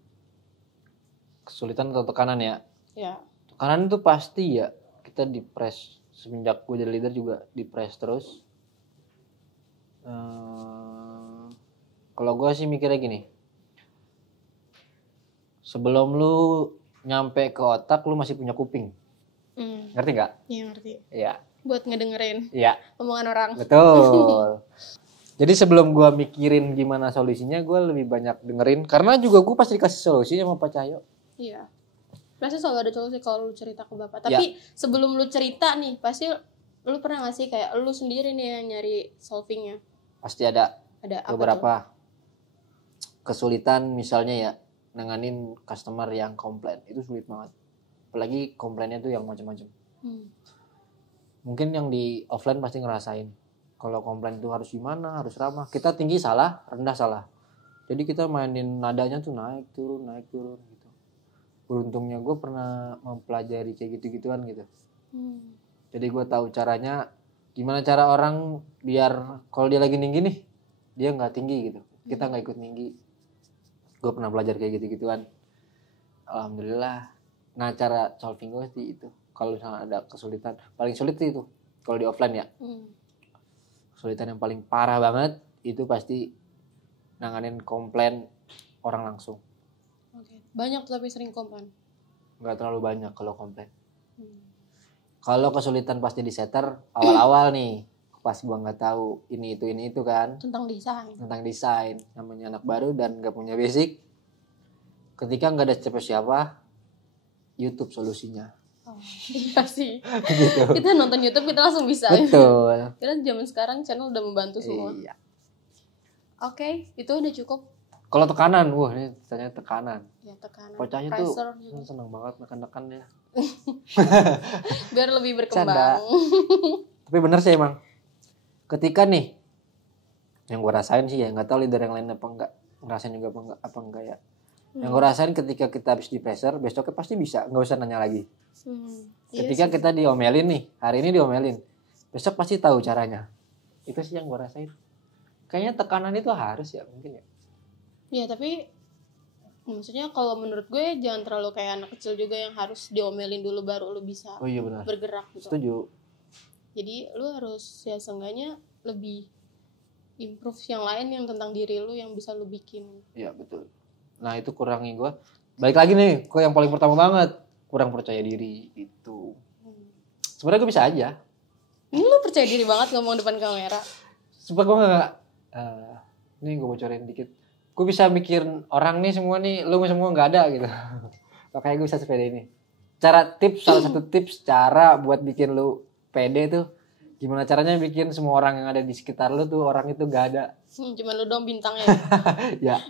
Kesulitan atau tekanan ya? Ya. Tekanan itu pasti ya. Kita di press. Semenjak gue jadi leader juga di press terus. Kalau gue sih mikirnya gini. Sebelum lu nyampe ke otak, lu masih punya kuping. Ngerti nggak? Iya ngerti. Iya. Buat ngedengerin. Iya. Omongan orang. Betul. Jadi sebelum gue mikirin gimana solusinya, gue lebih banyak dengerin. Karena juga gue pasti dikasih solusi sama Pak Cahyo. Iya. Pasti selalu ada solusi kalau lu cerita ke Bapak. Tapi sebelum lu cerita nih, pasti lu pernah gak sih kayak lu sendiri nih yang nyari solvingnya? Pasti ada. Ada beberapa kesulitan, misalnya ya nanganin customer yang komplain. Itu sulit banget. Apalagi komplainnya tuh yang macam-macam. Mungkin yang di offline pasti ngerasain. Kalau komplain itu harus gimana, harus ramah. Kita tinggi salah, rendah salah. Jadi kita mainin nadanya tuh naik turun gitu. Beruntungnya gue pernah mempelajari kayak gitu-gituan gitu. Jadi gue tahu caranya, gimana cara orang biar kalau dia lagi tinggi nih, dia nggak tinggi gitu. Kita nggak ikut tinggi. Gue pernah belajar kayak gitu-gituan. Alhamdulillah. Nah cara solving gue sih itu. Kalau misalnya ada kesulitan, paling sulit sih itu. Kalau di offline ya. Kesulitan yang paling parah banget itu pasti nanganin komplain orang langsung. Oke. Banyak tapi sering komplain? Nggak terlalu banyak kalau komplain. Kalau kesulitan pas jadi setter awal-awal nih, pas gua nggak tahu ini itu kan. Tentang desain. Namanya anak baru dan nggak punya basic. Ketika nggak ada siapa-siapa, YouTube solusinya. Oh, iya sih. Gitu. Kita nonton YouTube kita langsung bisa. Betul. Karena zaman sekarang channel udah membantu semua. Iya. Oke, itu udah cukup. Kalau tekanan, wah ini tanya tekanan. Ya tekanan. Kocaknya tuh seneng banget nekan-nekan ya. Biar lebih berkembang. Tapi bener sih emang. Ketika nih, yang gue rasain sih ya, nggak tahu leader yang lain apa enggak, ngerasain juga apa enggak ya. Yang gue rasain ketika kita habis di pressure, besoknya pasti bisa, nggak usah nanya lagi. Ketika kita diomelin nih, hari ini diomelin, besok pasti tahu caranya. Itu sih yang gue rasain. Kayaknya tekanan itu harus ya mungkin ya. Iya tapi maksudnya kalau menurut gue jangan terlalu kayak anak kecil juga yang harus diomelin dulu baru lu bisa bergerak gitu. Setuju. Jadi lu harus ya seenggaknya lebih improve yang lain yang tentang diri lu yang bisa lu bikin. Iya betul. Nah itu kurangnya gue. Balik lagi nih, kok yang paling pertama banget kurang percaya diri itu. Sebenarnya gue bisa aja. Ini lu percaya diri banget ngomong depan kamera. Sumpah gue gak nih gue bocorin dikit. Gue bisa mikir orang nih semua nih, lu semua gak ada gitu. Makanya gue bisa sepeda ini. Salah satu tips cara buat bikin lu pede tuh, gimana caranya bikin semua orang yang ada di sekitar lu tuh orang itu gak ada. Cuman lu dong bintangnya. Ya.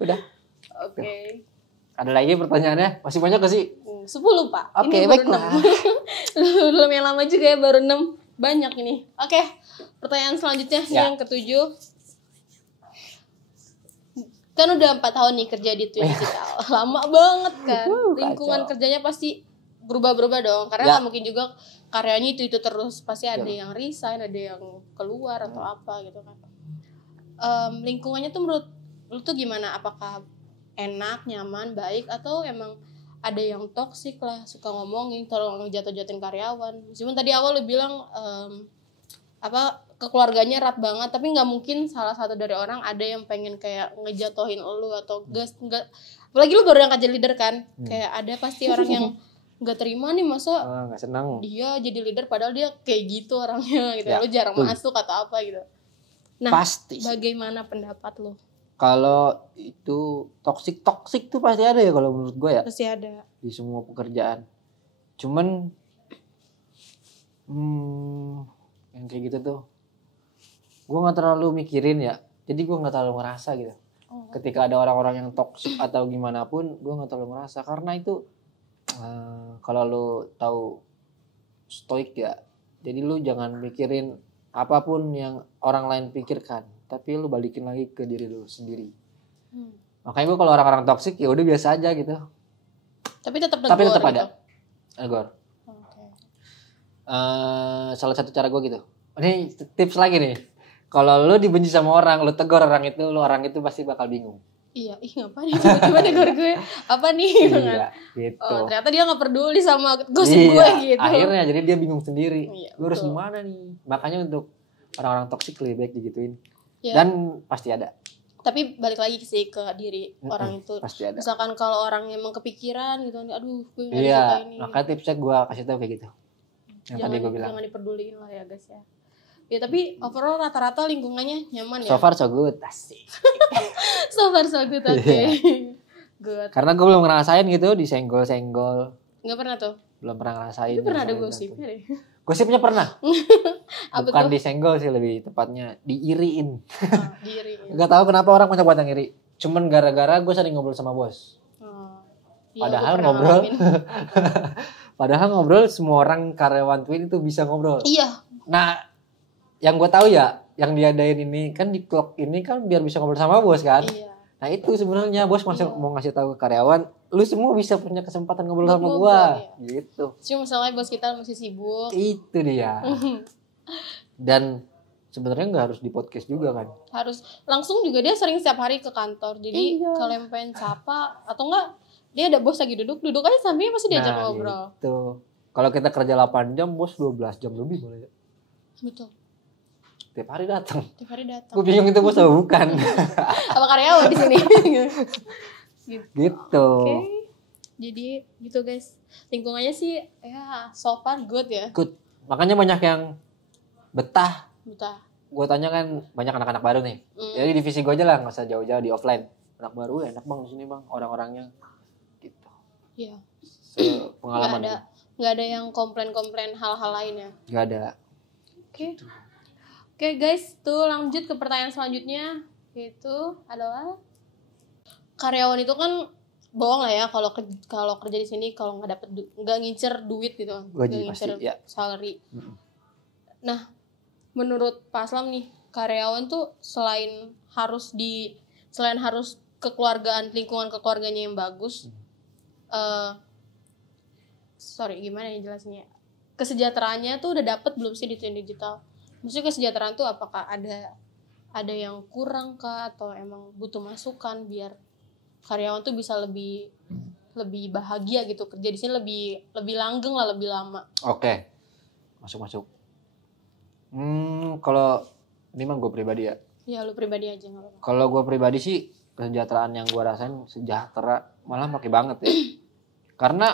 Udah. Oke. Ada lagi pertanyaannya? Masih banyak gak sih? 10 Pak. Oke, baiklah. Belum yang lama juga ya, baru 6. Banyak ini. Oke, pertanyaan selanjutnya yang ke-7. Kan udah 4 tahun nih kerja di Twin Digital. Lama banget kan. Lingkungan kerjanya pasti berubah-berubah dong. Karena gak mungkin juga karyanya itu terus. Pasti ada yang resign, ada yang keluar atau apa gitu kan. Lingkungannya tuh menurut lu tuh gimana? Apakah enak, nyaman, baik, atau emang ada yang toksik lah, suka ngomongin, tolong ngejatuh-jatuhin karyawan. Meskipun tadi awal lu bilang kekeluarganya erat banget, tapi nggak mungkin salah satu dari orang ada yang pengen kayak ngejatuhin lu atau nggak. Apalagi lu baru angkat jadi leader kan, kayak ada pasti orang yang nggak terima nih masa nggak senang dia jadi leader padahal dia kayak gitu orangnya gitu, lu jarang masuk atau apa gitu. Nah, pasti. Bagaimana pendapat lu? Kalau itu toksik tuh pasti ada ya kalau menurut gue ya. Pasti ada. Di semua pekerjaan. Cuman yang kayak gitu tuh gue nggak terlalu mikirin ya. Jadi gue nggak terlalu ngerasa gitu. Ketika ada orang-orang yang toksik atau gimana pun gue nggak terlalu ngerasa karena itu kalau lu tahu stoik ya. Jadi lu jangan mikirin apapun yang orang lain pikirkan. Tapi lu balikin lagi ke diri lu sendiri. Makanya gue kalau orang-orang toksik ya udah biasa aja gitu. Tapi tetap ada. Gitu? Negor. Salah satu cara gue gitu. Ini tips lagi nih. Kalau lu dibenci sama orang, lu tegur orang itu pasti bakal bingung. Iya, ngapain tiba-tiba negor gue? Apa nih? Iya, gitu. Oh, ternyata dia gak peduli sama gosip gue gitu. Akhirnya jadi dia bingung sendiri. Iya, lu harus gimana nih? Makanya untuk orang-orang toksik lebih baik digituin. Ya. Dan pasti ada. Tapi balik lagi sih ke diri orang itu. Pasti ada. Misalkan kalau orang emang kepikiran gitu, aduh gue gak suka ini. Makanya tipsnya gue kasih tau kayak gitu. Yang tadi gue bilang. Jangan dipeduliin lah ya guys ya. Ya tapi overall rata-rata lingkungannya nyaman ya. So far so good. Asik. So far so good, oke. Good. Karena gue belum ngerasain gitu disenggol-senggol. Gak pernah tuh? Belum pernah ngerasain. Tapi pernah ada gosipnya deh. Gosipnya pernah. Bukan tuh? disenggol sih, lebih tepatnya diiriin. Diiriin. Gak tahu kenapa orang punya buat yang iri. Cuman gara-gara gue sering ngobrol sama bos. Ya, Padahal ngobrol semua orang karyawan Twin itu bisa ngobrol. Iya. Nah, yang gue tahu ya, yang diadain ini kan di clock ini kan biar bisa ngobrol sama bos kan. Iya. Nah itu sebenarnya bos mau ngasih tahu ke karyawan, lu semua bisa punya kesempatan ngobrol sama gue, gitu. Cuma masalahnya bos kita masih sibuk. Itu dia. Dan sebenarnya nggak harus di podcast juga kan. Harus langsung juga, dia sering setiap hari ke kantor. Jadi kalau yang pengen sapa atau enggak dia ada bos lagi duduk aja sampingnya pasti diajak ngobrol. Gitu. Kalau kita kerja 8 jam, bos 12 jam lebih boleh ya. Betul. Tiap hari datang. Gue bingung itu bos atau bukan. Apa karyawan di sini? Gitu. Oke. Jadi gitu guys. Lingkungannya sih ya so far good ya. Good. Makanya banyak yang betah. Gue tanya kan banyak anak-anak baru nih. Jadi divisi gue aja lah, nggak usah jauh-jauh di offline. Anak baru enak bang di sini bang, orang-orangnya. Gitu. Iya. Pengalaman. Nggak ada yang komplain hal-hal lain ya. Nggak ada. Oke. Oke guys, tuh lanjut ke pertanyaan selanjutnya, yaitu adalah karyawan itu kan bohong lah ya kalau kerja di sini kalau nggak ngincer duit gitu, nggak ngincer salary. Nah, menurut Pak Aslam nih, karyawan tuh selain harus lingkungan kekeluarganya yang bagus, gimana ya jelasnya? kesejahteraannya tuh udah dapet belum sih di Twin Digital? Maksudnya kesejahteraan tuh apakah ada yang kurang kah, atau emang butuh masukan biar karyawan tuh bisa lebih bahagia gitu, kerja di sini lebih langgeng lah, lebih lama. Oke. Masuk. Kalau ini mah gue pribadi ya. Ya lu pribadi aja nggak apa-apa. Kalau gue pribadi sih kesejahteraan yang gue rasain sejahtera malah pakai banget ya. Karena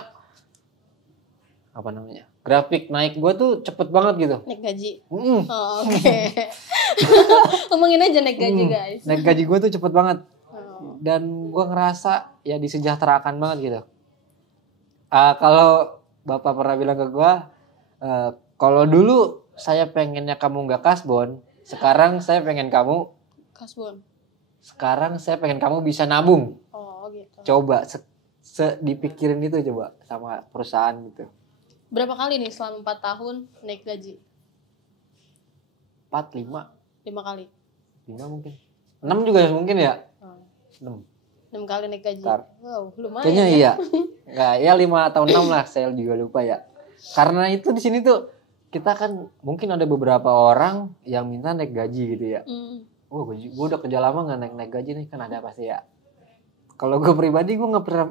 apa namanya? Grafik naik gue tuh cepet banget gitu. Naik gaji. Oh, oke. Ngomongin aja naik gaji guys. Naik gaji gue tuh cepet banget. Dan gue ngerasa ya disejahterakan banget gitu. Kalau bapak pernah bilang ke gue, kalau dulu saya pengennya kamu nggak kasbon, sekarang saya pengen kamu kasbon. Sekarang saya pengen kamu bisa nabung. Oh gitu. Coba dipikirin itu coba sama perusahaan gitu. Berapa kali nih selama 4 tahun naik gaji? 4, 5. 5 kali. 5 mungkin. 6 juga mungkin ya. 6 kali naik gaji. Wow, lumayan. Kayaknya ya. iya. Enggak, ya 5 atau 6 lah, saya juga lupa ya. Karena itu di sini tuh kita kan mungkin ada beberapa orang yang minta naik gaji gitu ya. Gue udah kerja lama nggak naik gaji nih, kan ada pasti ya. Kalau gue pribadi gue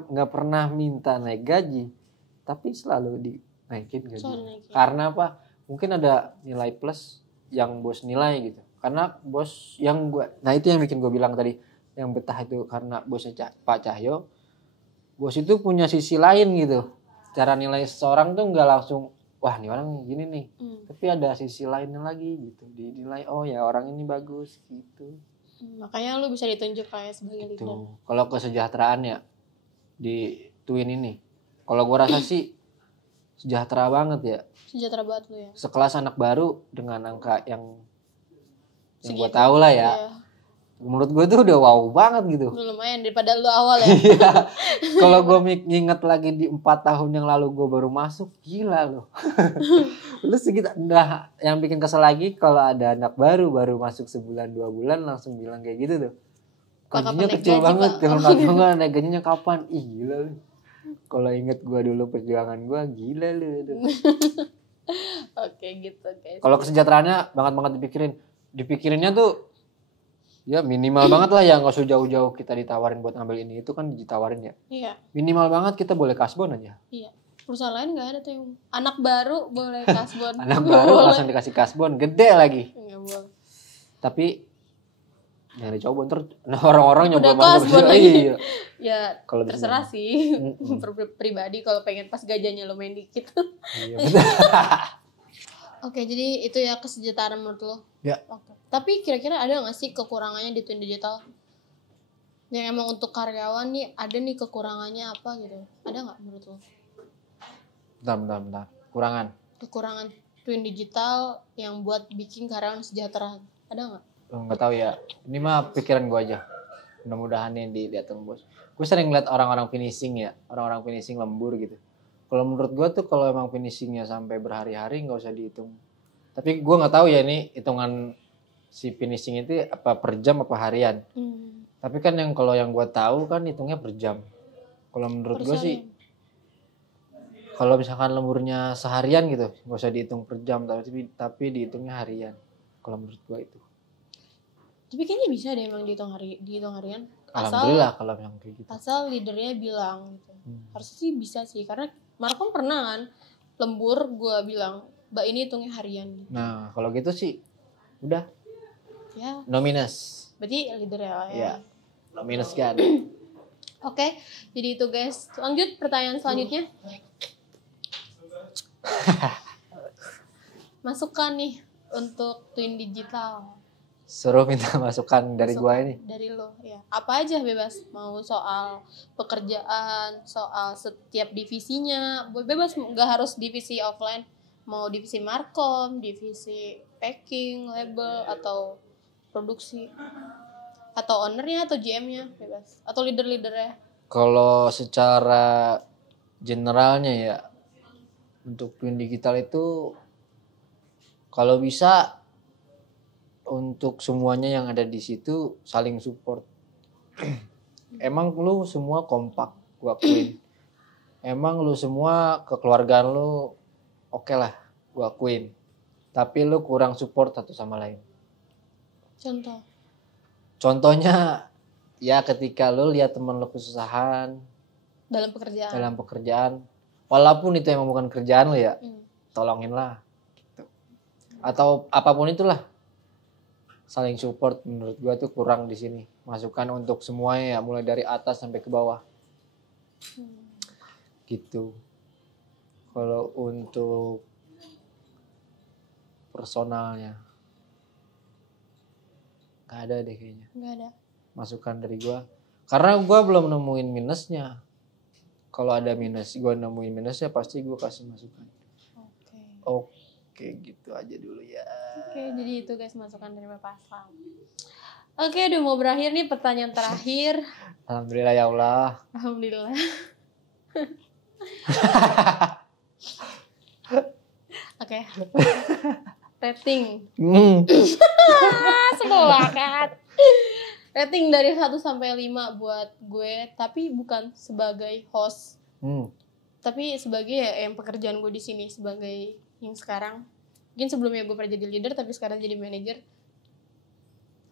nggak pernah minta naik gaji, tapi selalu dinaikin gaji. Karena apa? Mungkin ada nilai plus yang bos nilai gitu. Karena bos yang nah itu yang bikin gue bilang tadi, yang betah itu karena bosnya Pak Cahyo. Bos itu punya sisi lain gitu. Cara nilai seseorang tuh nggak langsung, wah nih orang gini nih. Tapi ada sisi lainnya lagi gitu. Dinilai, oh ya orang ini bagus gitu. Makanya lu bisa ditunjuk kayak sebagai leader. Kalau kesejahteraan ya di Twin ini, kalau gue rasa sih sejahtera banget ya. Sejahtera banget lu ya. Sekelas anak baru dengan angka yang gue tahu lah ya. Iya. Menurut gue tuh udah wow banget gitu. Lumayan daripada lu awal ya. Iya. Kalau gue nginget lagi di 4 tahun yang lalu gue baru masuk, gila loh. Lu segitu, nah yang bikin kesel lagi kalau ada anak baru masuk sebulan 2 bulan langsung bilang kayak gitu tuh. Gajinya kecil banget, kalau nggak naik gajinya kapan? Ih gila lu. Kalau inget gue dulu perjuangan gue, gila lu. Oke gitu guys. Kalau kesejahteraannya banget dipikirinnya tuh ya minimal banget lah ya, nggak usah jauh-jauh kita ditawarin buat ngambil ini itu kan ditawarin ya. Iya. Minimal banget kita boleh kasbon aja. Iya. Perusahaan lain nggak ada tuh yang anak baru boleh kasbon. Anak baru langsung dikasih kasbon gede lagi. Nggak boleh. Tapi nyari coba ntar orang-orang nyoba kasbon lagi. Iya. Ya kalau terserah sih. Pribadi kalau pengen pas gajinya lo main dikit. Iya betul. Oke, jadi itu ya kesejahteraan menurut lo. Ya. Oke. Tapi kira-kira ada nggak sih kekurangannya di Twin Digital? Yang emang untuk karyawan nih ada nih kekurangannya apa gitu? Ada nggak menurut lo? Bentar. Kekurangan Twin Digital yang buat bikin karyawan sejahtera. Ada nggak? Nggak tahu ya. Ini mah pikiran gue aja. Mudah-mudahan ini dilihat sama bos. Gue sering lihat orang-orang finishing ya. Orang-orang finishing lembur gitu. Kalau menurut gue tuh kalau emang finishingnya sampai berhari-hari nggak usah dihitung. Tapi gue nggak tahu ya ini hitungan si finishing itu apa per jam apa harian. Tapi kan kalau yang gue tahu kan hitungnya per jam. Kalau menurut gue sih, kalau misalkan lemburnya seharian gitu nggak usah dihitung per jam, tapi dihitungnya harian. Kalau menurut gue itu. Tapi kayaknya bisa deh emang dihitung harian. Alhamdulillah kalau yang kayak gitu. Asal leadernya bilang gitu. Harusnya sih bisa sih, karena Markom pernah kan lembur, gue bilang, Mbak ini hitungnya harian. Nah kalau gitu sih udah. Ya. No minus. Berarti leader ya. Ya. No minus kan. Oke, jadi itu guys. Lanjut pertanyaan selanjutnya. Masukan nih untuk Twin Digital. Suruh minta masukan dari gua ini. Dari lo ya. Apa aja bebas. Mau soal pekerjaan, soal setiap divisinya. Bebas, nggak harus divisi offline. Mau divisi Markom, divisi packing, label, atau produksi. Atau ownernya atau GM-nya bebas. Atau leader-leadernya. Kalau secara generalnya ya, untuk Twin Digital itu kalau bisa untuk semuanya yang ada di situ saling support. Emang lu semua kompak, gua akuin. Emang lu semua kekeluargaan lu oke lah. gue akuin. Tapi lu kurang support satu sama lain. Contohnya ya ketika lu lihat teman lu kesusahan dalam pekerjaan, walaupun itu emang bukan kerjaan lu ya, tolongin lah gitu. Atau apapun itulah, saling support. Menurut gue tuh kurang di sini. Masukan untuk semuanya ya, mulai dari atas sampai ke bawah. Gitu. Kalau untuk personalnya nggak ada deh kayaknya. Nggak ada Masukan dari gue, karena gue belum nemuin minusnya. Kalau ada minus, gue nemuin minusnya pasti gue kasih masukan. Oke, gitu aja dulu ya. Jadi itu guys masukan dari Bapak Aslam. Udah mau berakhir nih, pertanyaan terakhir. Alhamdulillah ya Allah. Alhamdulillah. Rating. Sekolah kan. Rating dari 1 sampai 5 buat gue, tapi bukan sebagai host. Tapi sebagai yang pekerjaan gue di sini, sebagai yang sekarang. Mungkin sebelumnya gue pernah jadi leader tapi sekarang jadi manager.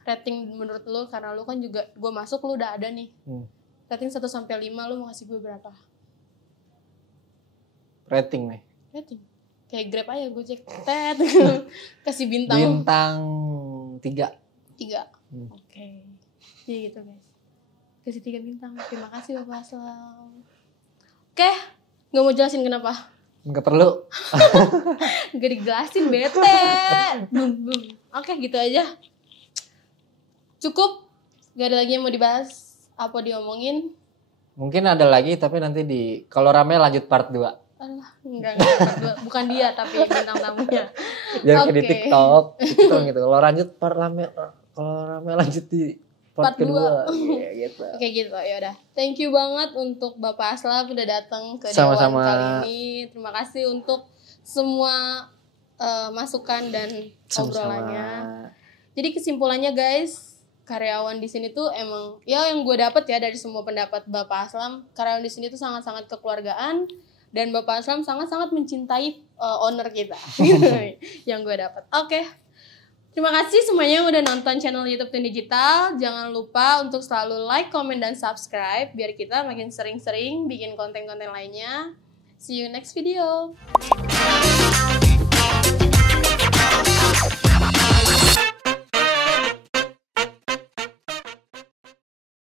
Rating menurut lo, karena lo kan juga gue masuk lo udah ada nih. Rating 1 sampai 5 lo mau kasih gue berapa? Rating nih. Rating. Kayak Grab aja gue cek kasih bintang. Bintang 3. Oke. Jadi gitu guys. Kasih 3 bintang. Terima kasih Bapak Aslam. Oke, nggak mau jelasin kenapa? Nggak perlu. Nggak dijelasin, bete. Oke, gitu aja. Cukup. Gak ada lagi yang mau dibahas. Apa diomongin? Mungkin ada lagi tapi nanti kalau rame lanjut part 2. Alah, enggak, bukan dia tapi bintang tamunya. Biar di TikTok gitu. Kalau rame lanjut di part kedua. Iya gitu. Oke gitu, ya udah. Thank you banget untuk Bapak Aslam udah datang ke Sama-sama. Dewan kali ini. Terima kasih untuk semua masukan dan obrolannya. Jadi kesimpulannya guys, karyawan di sini tuh emang ya yang gue dapet ya dari semua pendapat Bapak Aslam, karyawan di sini tuh sangat-sangat kekeluargaan. Dan Bapak Aslam sangat-sangat mencintai owner kita. Yang gue dapat. Oke. Terima kasih semuanya yang udah nonton channel YouTube Twin Digital. Jangan lupa untuk selalu like, comment, dan subscribe. Biar kita makin sering-sering bikin konten-konten lainnya. See you next video.